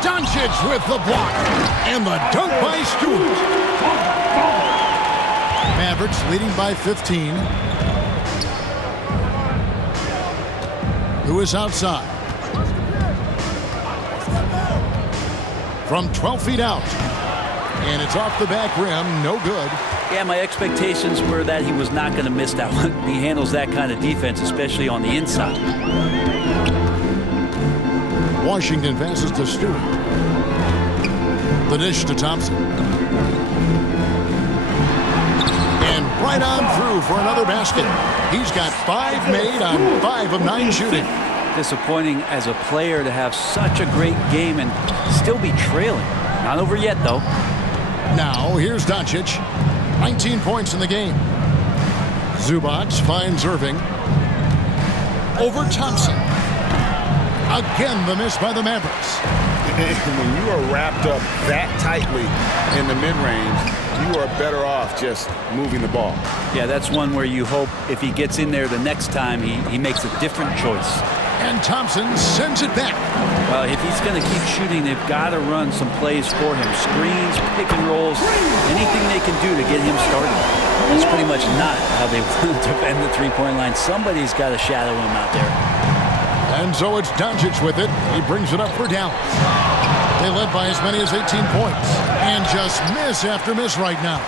Doncic with the block. And the dunk by Stewart. Mavericks leading by 15. Lewis outside. From 12 feet out. And it's off the back rim. No good. Yeah, my expectations were that he was not going to miss that one. He handles that kind of defense, especially on the inside. Washington passes to Stewart. The dish to Thompson. And right on through for another basket. He's got 5 made on 5 of 9 shooting. Disappointing as a player to have such a great game and still be trailing. Not over yet, though. Now, here's Doncic. 19 points in the game. Zubac finds Irving. Over Thompson. Again, the miss by the Mavericks. When you are wrapped up that tightly in the mid-range, you are better off just moving the ball. Yeah, that's one where you hope if he gets in there the next time, he makes a different choice. And Thompson sends it back. Well, if he's going to keep shooting, they've got to run some plays for him. Screens, pick and rolls, anything they can do to get him started. That's pretty much not how they want to defend the three-point line. Somebody's got to shadow him out there. And so it's Doncic with it. He brings it up for Dallas. They led by as many as 18 points. And just miss after miss right now.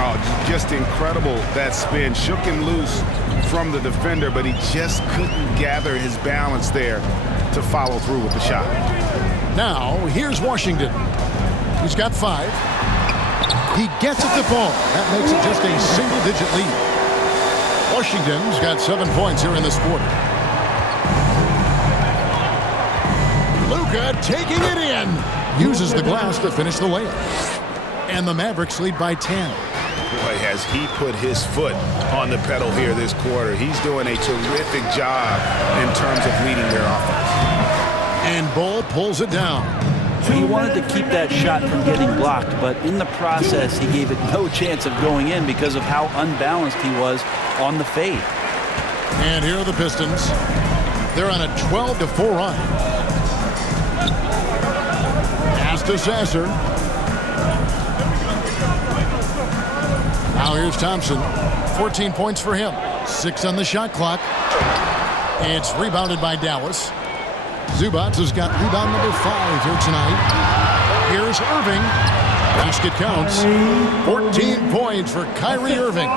Oh, just incredible. That spin shook him loose from the defender, but he just couldn't gather his balance there to follow through with the shot. Now, here's Washington. He's got 5. He gets at the ball. That makes it just a single-digit lead. Washington's got 7 points here in this quarter. Luka taking it in. Uses the glass to finish the layup. And the Mavericks lead by 10. Boy, has he put his foot on the pedal here this quarter. He's doing a terrific job in terms of leading their offense. And Bull pulls it down. He wanted to keep that shot from getting blocked, but in the process, he gave it no chance of going in because of how unbalanced he was on the fade. And here are the Pistons. They're on a 12-4 run. Pass to Sasser. Now here's Thompson. 14 points for him. 6 on the shot clock. It's rebounded by Dallas. Zubac has got rebound number 5 here tonight. Here's Irving. Basket counts. 14 points for Kyrie Irving.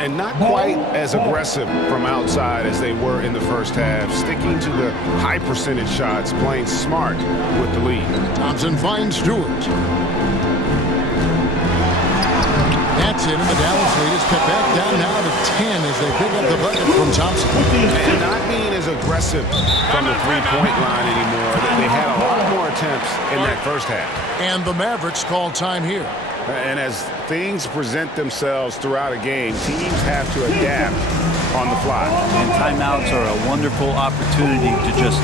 And not quite as aggressive from outside as they were in the first half. Sticking to the high percentage shots, playing smart with the lead. Thompson finds Stewart. That's it, and the Dallas lead is cut back down now to 10 as they pick up the bucket from Thompson. And not being as aggressive from the three-point line anymore. They had a lot more attempts in that first half. And the Mavericks call time here. And as things present themselves throughout a game, teams have to adapt on the fly. And timeouts are a wonderful opportunity to just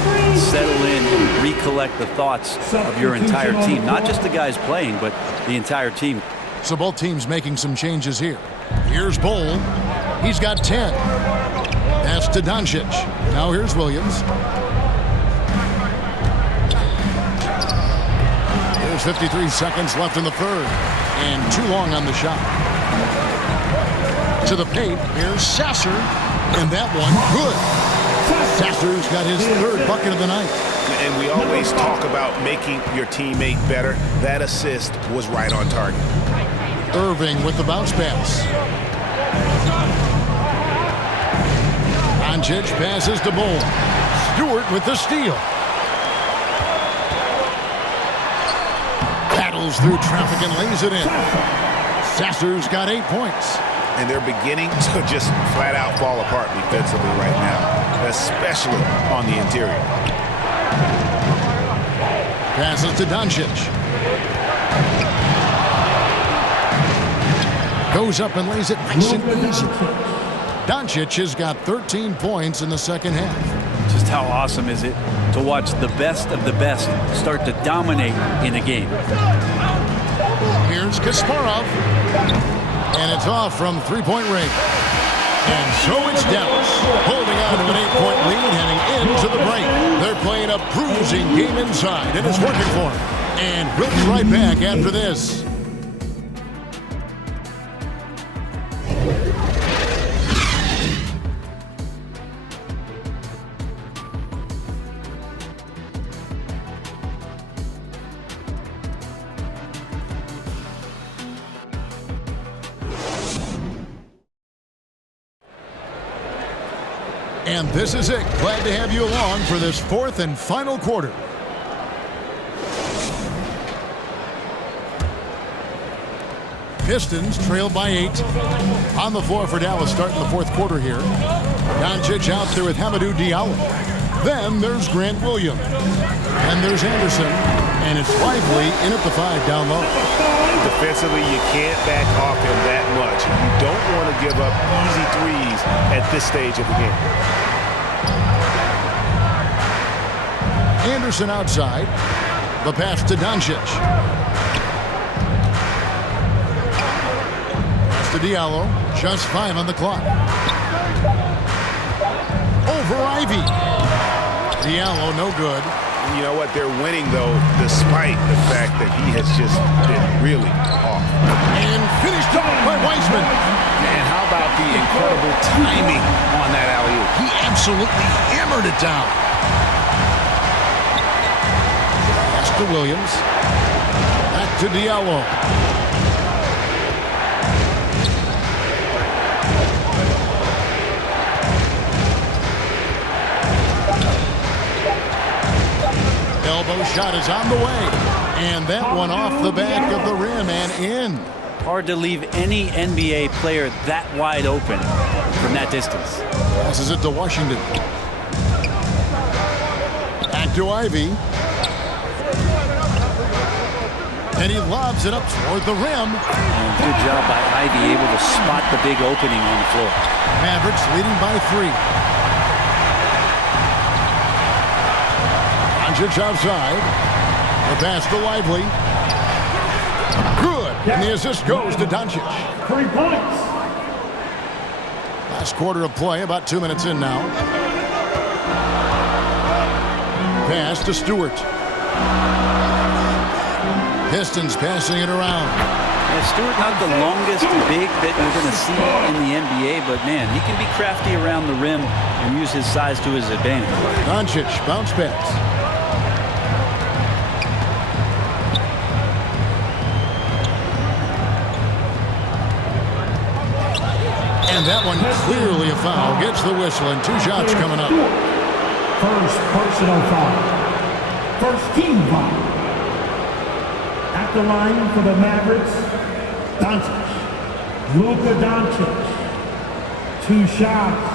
settle in and recollect the thoughts of your entire team. Not just the guys playing, but the entire team. So both teams making some changes here. Here's Bol. He's got 10. That's to Doncic. Now here's Williams. There's 53 seconds left in the third. And too long on the shot. To the paint. Here's Sasser. And that one, good. Sasser's got his third bucket of the night. And we always talk about making your teammate better. That assist was right on target. Irving with the bounce pass. Doncic passes to Bol. Stewart with the steal. Battles through traffic and lays it in. Sasser's got 8 points. And they're beginning to just flat out fall apart defensively right now, especially on the interior. Passes to Doncic. Goes up and lays it nice and easy. Doncic has got 13 points in the second half. Just how awesome is it to watch the best of the best start to dominate in a game. Here's Kasparov. And it's off from three-point range. And so it's Dallas holding on to an 8-point lead heading into the break. They're playing a bruising game inside, and it's working for them. And we'll be right back after this. And this is it. Glad to have you along for this fourth and final quarter. Pistons trail by 8. On the floor for Dallas starting the fourth quarter here. Doncic out there with Hamidou Diallo. Then there's Grant Williams. And there's Anderson. And it's Lively in at the 5 down low. Defensively, you can't back off him that much. You don't want to give up easy threes at this stage of the game. Anderson outside. The pass to Doncic. Pass to Diallo. Just 5 on the clock. Over Ivy. Diallo no good. You know what? They're winning, though, despite the fact that he has just been really off. And finished off by Weissman. And how about the incredible timing on that alley-oop? He absolutely hammered it down. Pass to Williams. Back to Diallo. Elbow shot is on the way. And that one off the back of the rim and in. Hard to leave any NBA player that wide open from that distance. Passes it to Washington. Back to Ivy. And he lobs it up toward the rim. And good job by Ivy, able to spot the big opening on the floor. Mavericks leading by 3. Doncic outside. The pass to Lively. Good. And the assist goes to Doncic. 3 points. Last quarter of play, about 2 minutes in now. Pass to Stewart. Pistons passing it around. Yeah, Stewart, not the longest big that you're going to see in the NBA, but man, he can be crafty around the rim and use his size to his advantage. Doncic, bounce pass. And that one clearly a foul. Gets the whistle and 2 shots coming up. First personal foul. First team foul. At the line for the Mavericks, Doncic. Luka Doncic. 2 shots.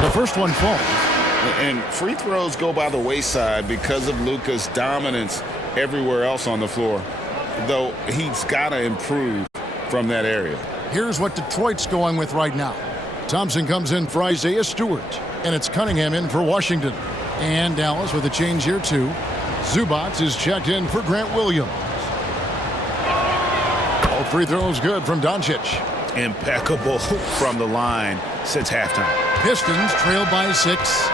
The first one falls. And free throws go by the wayside because of Luka's dominance everywhere else on the floor, though he's got to improve from that area. Here's what Detroit's going with right now. Thompson comes in for Isaiah Stewart, and it's Cunningham in for Washington. And Dallas with a change here too. Zubac is checked in for Grant Williams. All free throws good from Doncic. Impeccable from the line since halftime. Pistons trail by 6.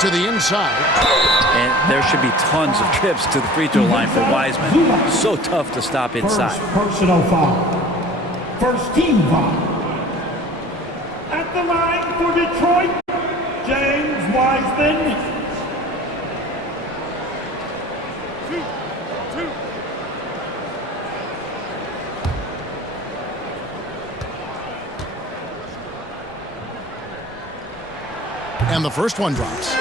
To the inside. And there should be tons of trips to the free throw line for Wiseman. So tough to stop inside. First personal foul. First team foul. At the line for Detroit, James Wiseman. And the first one drops.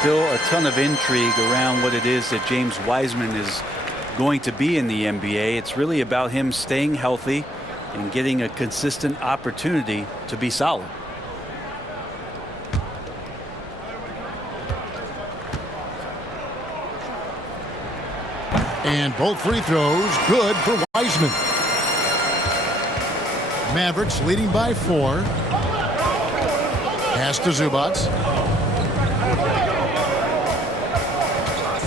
Still a ton of intrigue around what it is that James Wiseman is going to be in the NBA. It's really about him staying healthy and getting a consistent opportunity to be solid. And both free throws good for Wiseman. Mavericks leading by 4. Pass to Zubac.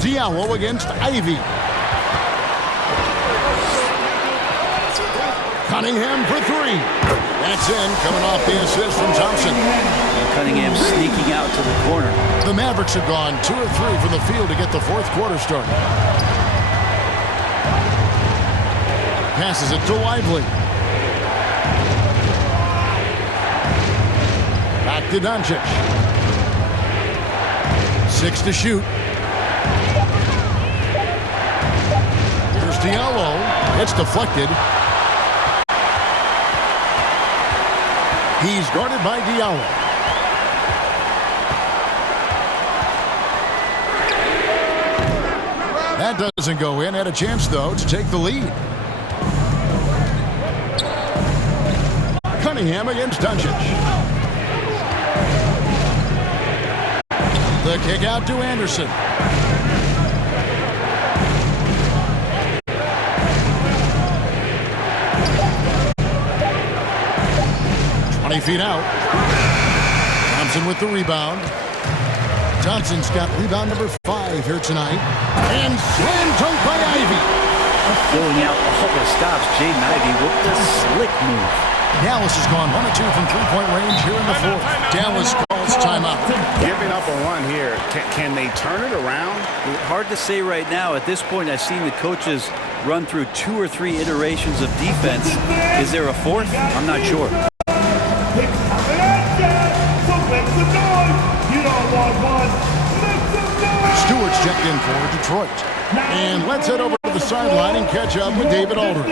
Diallo against Ivy. Cunningham for 3. That's in, coming off the assist from Thompson. And Cunningham sneaking out to the corner. The Mavericks have gone 2 or 3 from the field to get the fourth quarter started. Passes it to Lively. Back to Doncic. 6 to shoot. Here's Diallo. It's deflected. He's guarded by Diallo. That doesn't go in. Had a chance, though, to take the lead. Cunningham against Doncic. The kick out to Anderson. Feet out. Thompson with the rebound. Johnson's got rebound number 5 here tonight. And slam dunk by Ivy. Filling out all the stops, Jaden Ivey with the slick move. Dallas has gone 1 of 2 from three-point range here in the fourth. Dallas calls timeout. Giving up a run here. Can they turn it around? Hard to say right now. At this point, I've seen the coaches run through 2 or 3 iterations of defense. Is there a fourth? I'm not sure. Stewart's checked in for Detroit. And let's head over to the sideline and catch up with David Aldridge.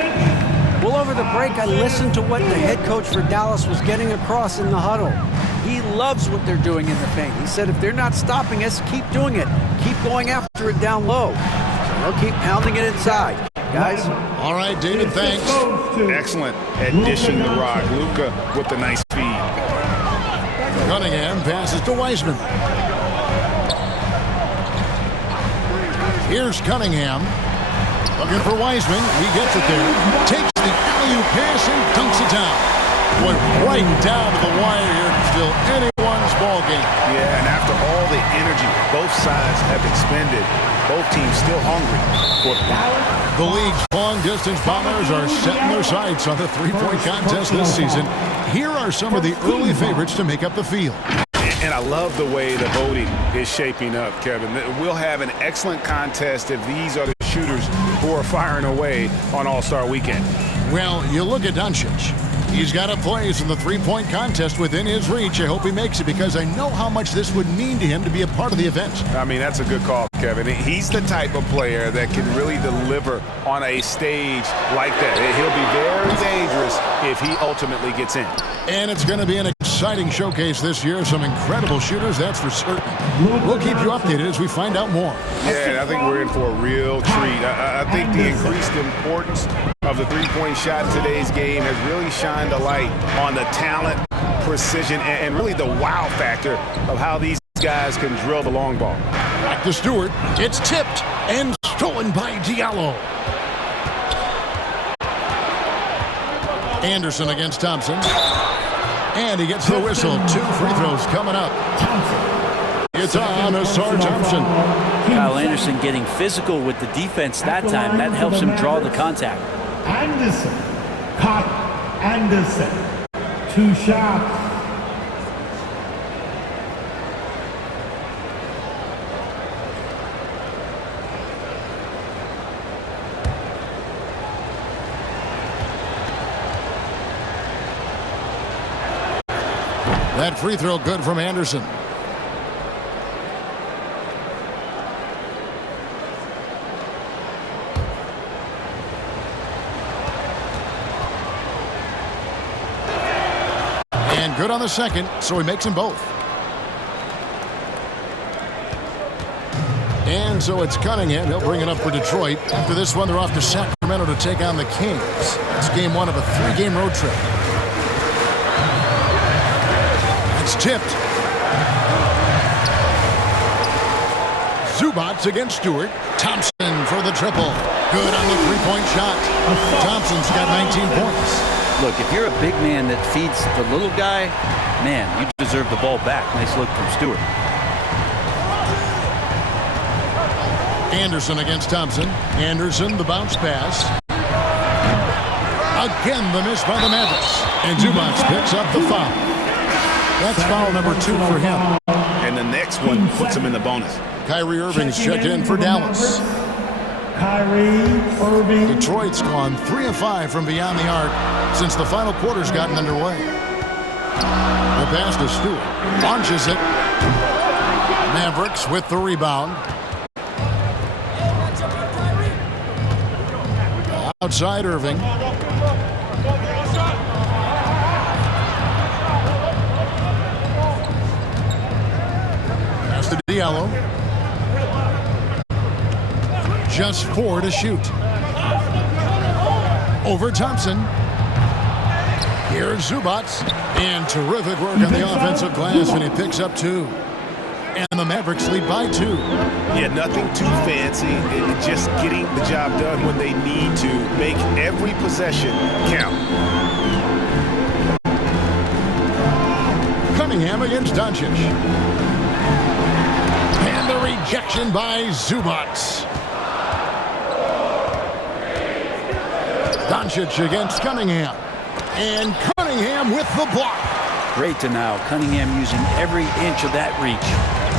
Well, over the break, I listened to what the head coach for Dallas was getting across in the huddle. He loves what they're doing in the paint. He said, if they're not stopping us, keep doing it. Keep going after it down low. So they'll keep pounding it inside. Guys? All right, David, thanks. Excellent at dishing the rock. Luka with the nice feed. Cunningham passes to Wiseman. Here's Cunningham. Looking for Wiseman. He gets it there. Takes the alley-oop pass and dunks it down. Went right down to the wire here. Still anyone's ball game. Yeah, and after all the energy both sides have expended. Both teams still hungry for the ball. The league's long-distance bombers are setting their sights on the three-point contest this season. Here are some of the early favorites to make up the field. And I love the way the voting is shaping up, Kevin. We'll have an excellent contest if these are the shooters who are firing away on All-Star Weekend. Well, you look at Doncic. He's got a place in the three-point contest within his reach. I hope he makes it because I know how much this would mean to him to be a part of the event. I mean, that's a good call, Kevin. He's the type of player that can really deliver on a stage like that. He'll be very dangerous if he ultimately gets in. And it's going to be an exciting showcase this year. Some incredible shooters, that's for certain. We'll keep you updated as we find out more. Yeah, I think we're in for a real treat. I think the increased importance of the three-point shot in today's game has really shined a light on the talent, precision, and really the wow factor of how these guys can drill the long ball. Back to Stewart. It's tipped and stolen by Diallo. Anderson against Thompson. And he gets the whistle. 2 free throws coming up. It's on Asar Thompson. Kyle Anderson getting physical with the defense that time. That helps him draw the contact. Anderson. Kyle Anderson. 2 shots. That free throw good from Anderson. And good on the second, so he makes them both. And so it's Cunningham. He'll bring it up for Detroit. After this one, they're off to Sacramento to take on the Kings. It's game 1 of a 3-game road trip. It's tipped. Zubats against Stewart. Thompson for the triple. Good on the three-point shot. Thompson's got 19 points. Look, if you're a big man that feeds the little guy, man, you deserve the ball back. Nice look from Stewart. Anderson against Thompson. Anderson, the bounce pass. Again, the miss by the Mavericks. And Zubats picks up the foul. That's foul number 2 for him. And the next one puts him in the bonus. Kyrie Irving's checked in for Dallas. Kyrie Irving. Detroit's gone 3 of 5 from beyond the arc since the final quarter's gotten underway. The pass to Stewart. Launches it. Mavericks with the rebound. Outside Irving. Pass to Diallo. Just 4 to shoot. Over Thompson. Here's Zubats. And terrific work on the offensive glass, and he picks up 2. And the Mavericks lead by 2. Yeah, nothing too fancy. It's just getting the job done when they need to. Make every possession count. Cunningham against Doncic. And the rejection by Zubats. Doncic against Cunningham. And Cunningham with the block. Great to now. Cunningham using every inch of that reach.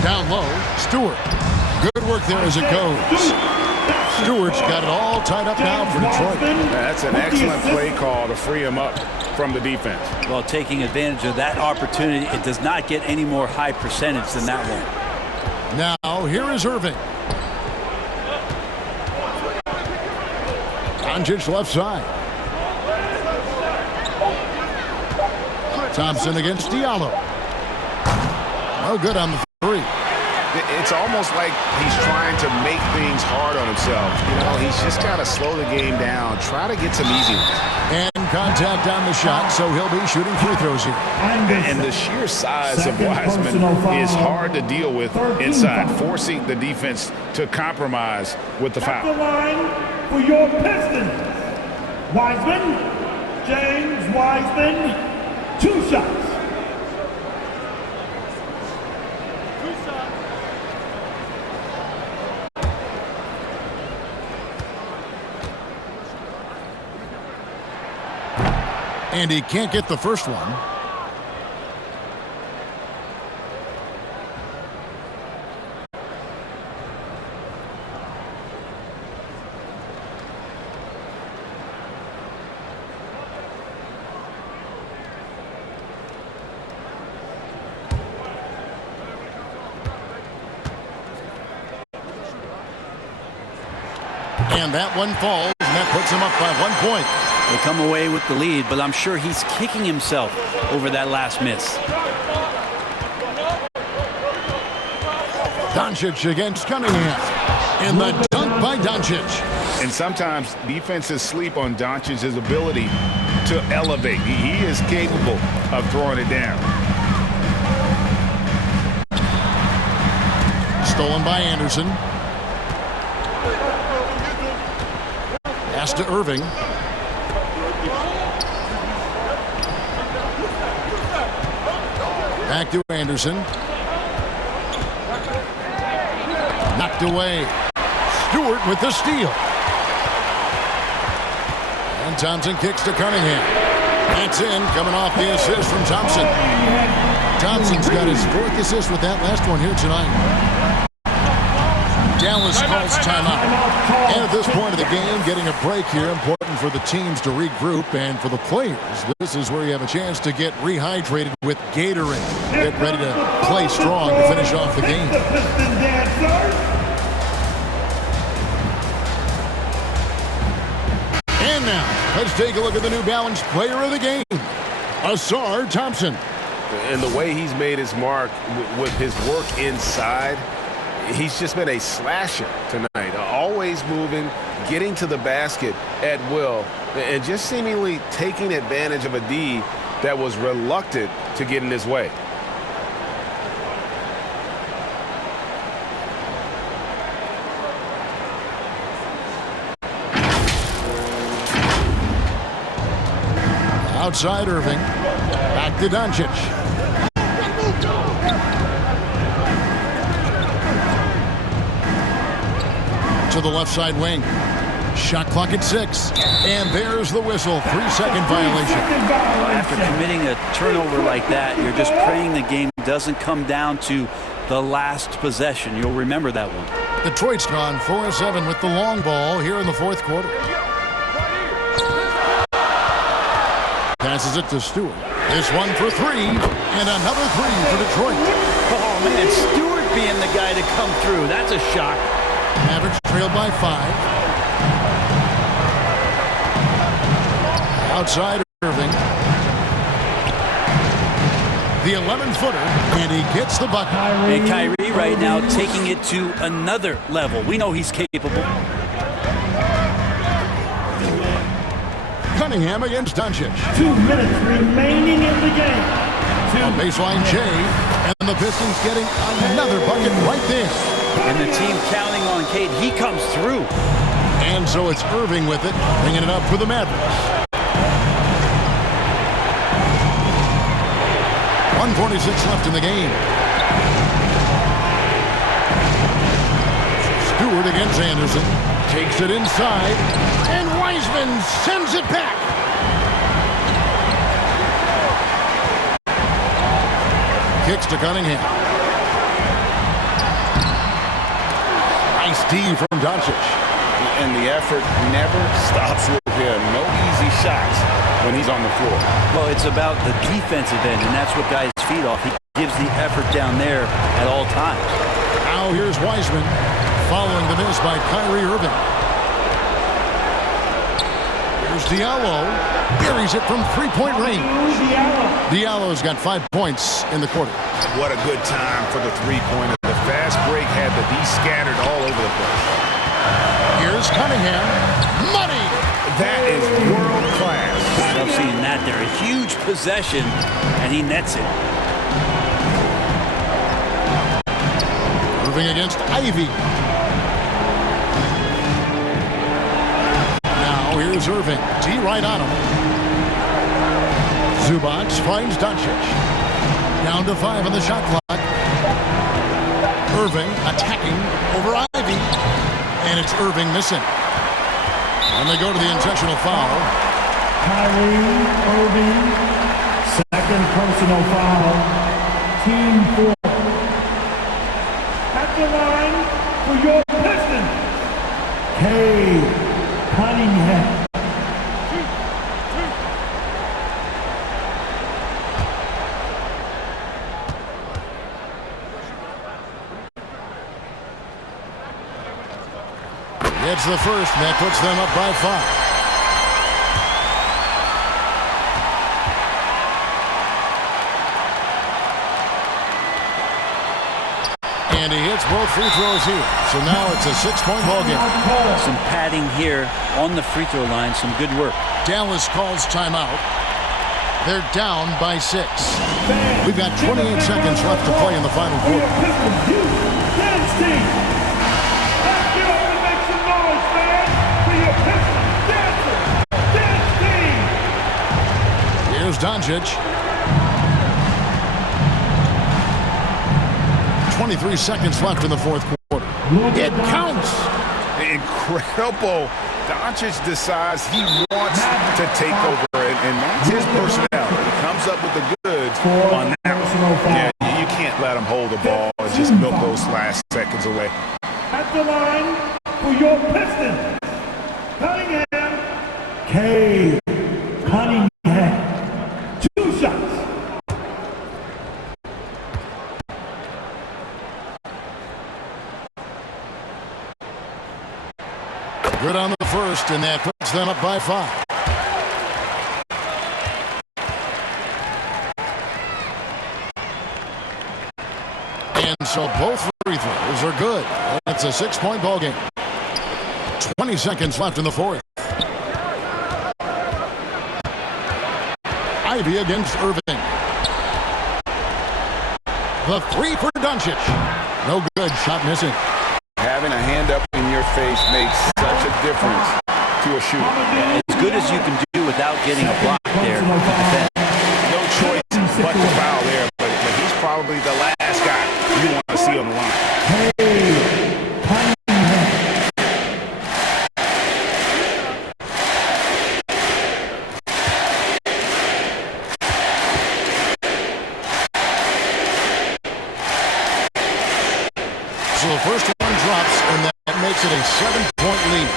Down low, Stewart. Good work there as it goes. Stewart's got it all tied up now for Detroit. That's an excellent play call to free him up from the defense. Well, taking advantage of that opportunity, it does not get any more high percentage than that one. Now, here is Irving. Doncic left side. Thompson against Diallo. No good on the 3. It's almost like he's trying to make things hard on himself. You know, he's just got to slow the game down, try to get some easy ones. And contact on the shot, so he'll be shooting free throws here. And the sheer size of Wiseman is hard to deal with inside, forcing the defense to compromise with the foul. At the line for your Pistons, Wiseman, James Wiseman, 2 shots. And he can't get the first one. And that one falls, and that puts him up by 1 point. They come away with the lead, but I'm sure he's kicking himself over that last miss. Doncic against Cunningham. And the dunk by Doncic. And sometimes defenses sleep on Doncic's ability to elevate. He is capable of throwing it down. Stolen by Anderson. Pass to Irving. Back to Anderson. Knocked away. Stewart with the steal. And Thompson kicks to Cunningham. That's in, coming off the assist from Thompson. Thompson's got his 4th assist with that last one here tonight. Dallas calls timeout. And at this point of the game, getting a break here, important for the teams to regroup, and for the players, this is where you have a chance to get rehydrated with Gatorade. Get ready to play strong to finish off the game. And now, let's take a look at the New Balance player of the game, Ausar Thompson. And the way he's made his mark with his work inside, he's just been a slasher tonight. Always moving, getting to the basket at will, and just seemingly taking advantage of a D that was reluctant to get in his way. Outside Irving. Back to Doncic. To the left side wing. Shot clock at 6. And there's the whistle. 3-second violation. After committing a turnover like that, you're just praying the game doesn't come down to the last possession. You'll remember that one. Detroit's gone 4-7 with the long ball here in the 4th quarter. Passes it to Stewart. This one for 3. And another 3 for Detroit. Oh, man, Stewart being the guy to come through. That's a shock. Mavericks trailed by 5. Outside Irving. The 11-footer, and he gets the bucket. And Kyrie right now taking it to another level. We know he's capable. Cunningham against Doncic. 2 minutes remaining in the game. On baseline Jay, and the Pistons getting another bucket right there. And the team counting on Cade. He comes through. And so it's Irving with it, bringing it up for the Mavericks. 1:46 left in the game. Stewart against Anderson. Takes it inside. And Wiseman sends it back. Kicks to Cunningham. Nice D from Doncic. And the effort never stops with him. No easy shots when he's on the floor. Well, it's about the defensive end, and that's what guys feed off. He gives the effort down there at all times. Now here's Wiseman following the miss by Kyrie Irving. Here's Diallo. Buries it from 3-point range. Diallo's got 5 points in the quarter. What a good time for the three-pointer. The fast break had the D scattered all over the place. Here's Cunningham. Money! That is world class. I love seeing that there. A huge possession, and he nets it. Moving against Ivy. Now here's Irving. D right on him. Zubac finds Doncic. Down to 5 on the shot clock. Irving attacking over Ivy. And it's Irving missing. And they go to the intentional foul. Kyrie Irving, second personal foul, team 4. At the line for your Pistons, Cade Cunningham. It's the first, and that puts them up by 5. And he hits both free throws here. So now it's a 6-point ball game. Some padding here on the free throw line. Some good work. Dallas calls timeout. They're down by 6. We've got 28 seconds left to play in the final quarter. Here's Doncic. 23 seconds left in the fourth quarter. It counts. Incredible. Doncic decides he wants to take over, and that's his personality. He comes up with the goods on that. Yeah, you can't let him hold the ball and just milk those last seconds away. At the line for your Pistons, Cunningham, Cade Cunningham. 2 shots. Good on the first, and that puts them up by 5. And so both free throws are good. It's a 6-point ball game. 20 seconds left in the fourth. Ivy against Irving. The three for Doncic. No good. Shot missing. Having a hand up in your face makes such a difference to a shooter. Yeah, as good as you can do without getting a block there to defend. No choice but to foul there, but he's probably the last guy you want to see on the line. So the first one drops, and that makes it a 7-point lead.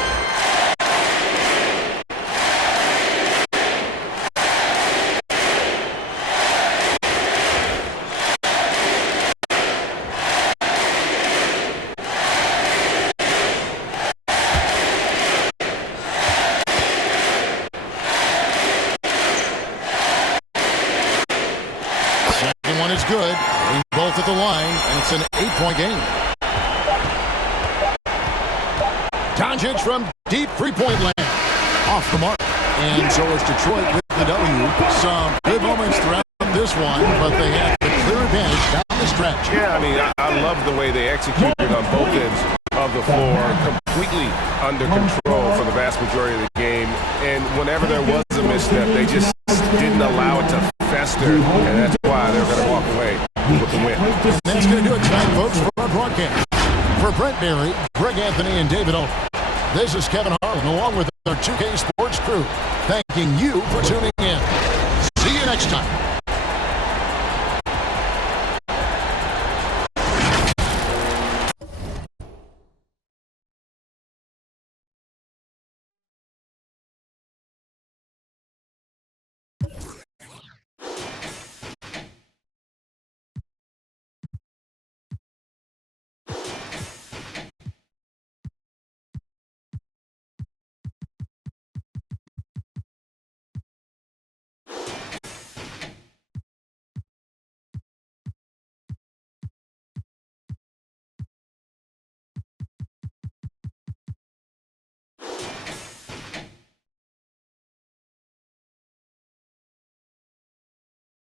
Second one is good. Both at the line, and it's an 8-point game. Doncic from deep three-point land. Off the mark. And so is Detroit with the W. Some good moments throughout this one, but they have the clear advantage down the stretch. Yeah, I mean, I love the way they executed on both ends of the floor. Completely under control for the vast majority of the game. And whenever there was a misstep, they just didn't allow it to fester. And that's why they're going to walk away with the win. That's going to do it tonight, folks, for our broadcast. For Brent Berry, Greg Anthony, and David Olden, this is Kevin Harlan along with our 2K Sports crew, thanking you for tuning in. See you next time.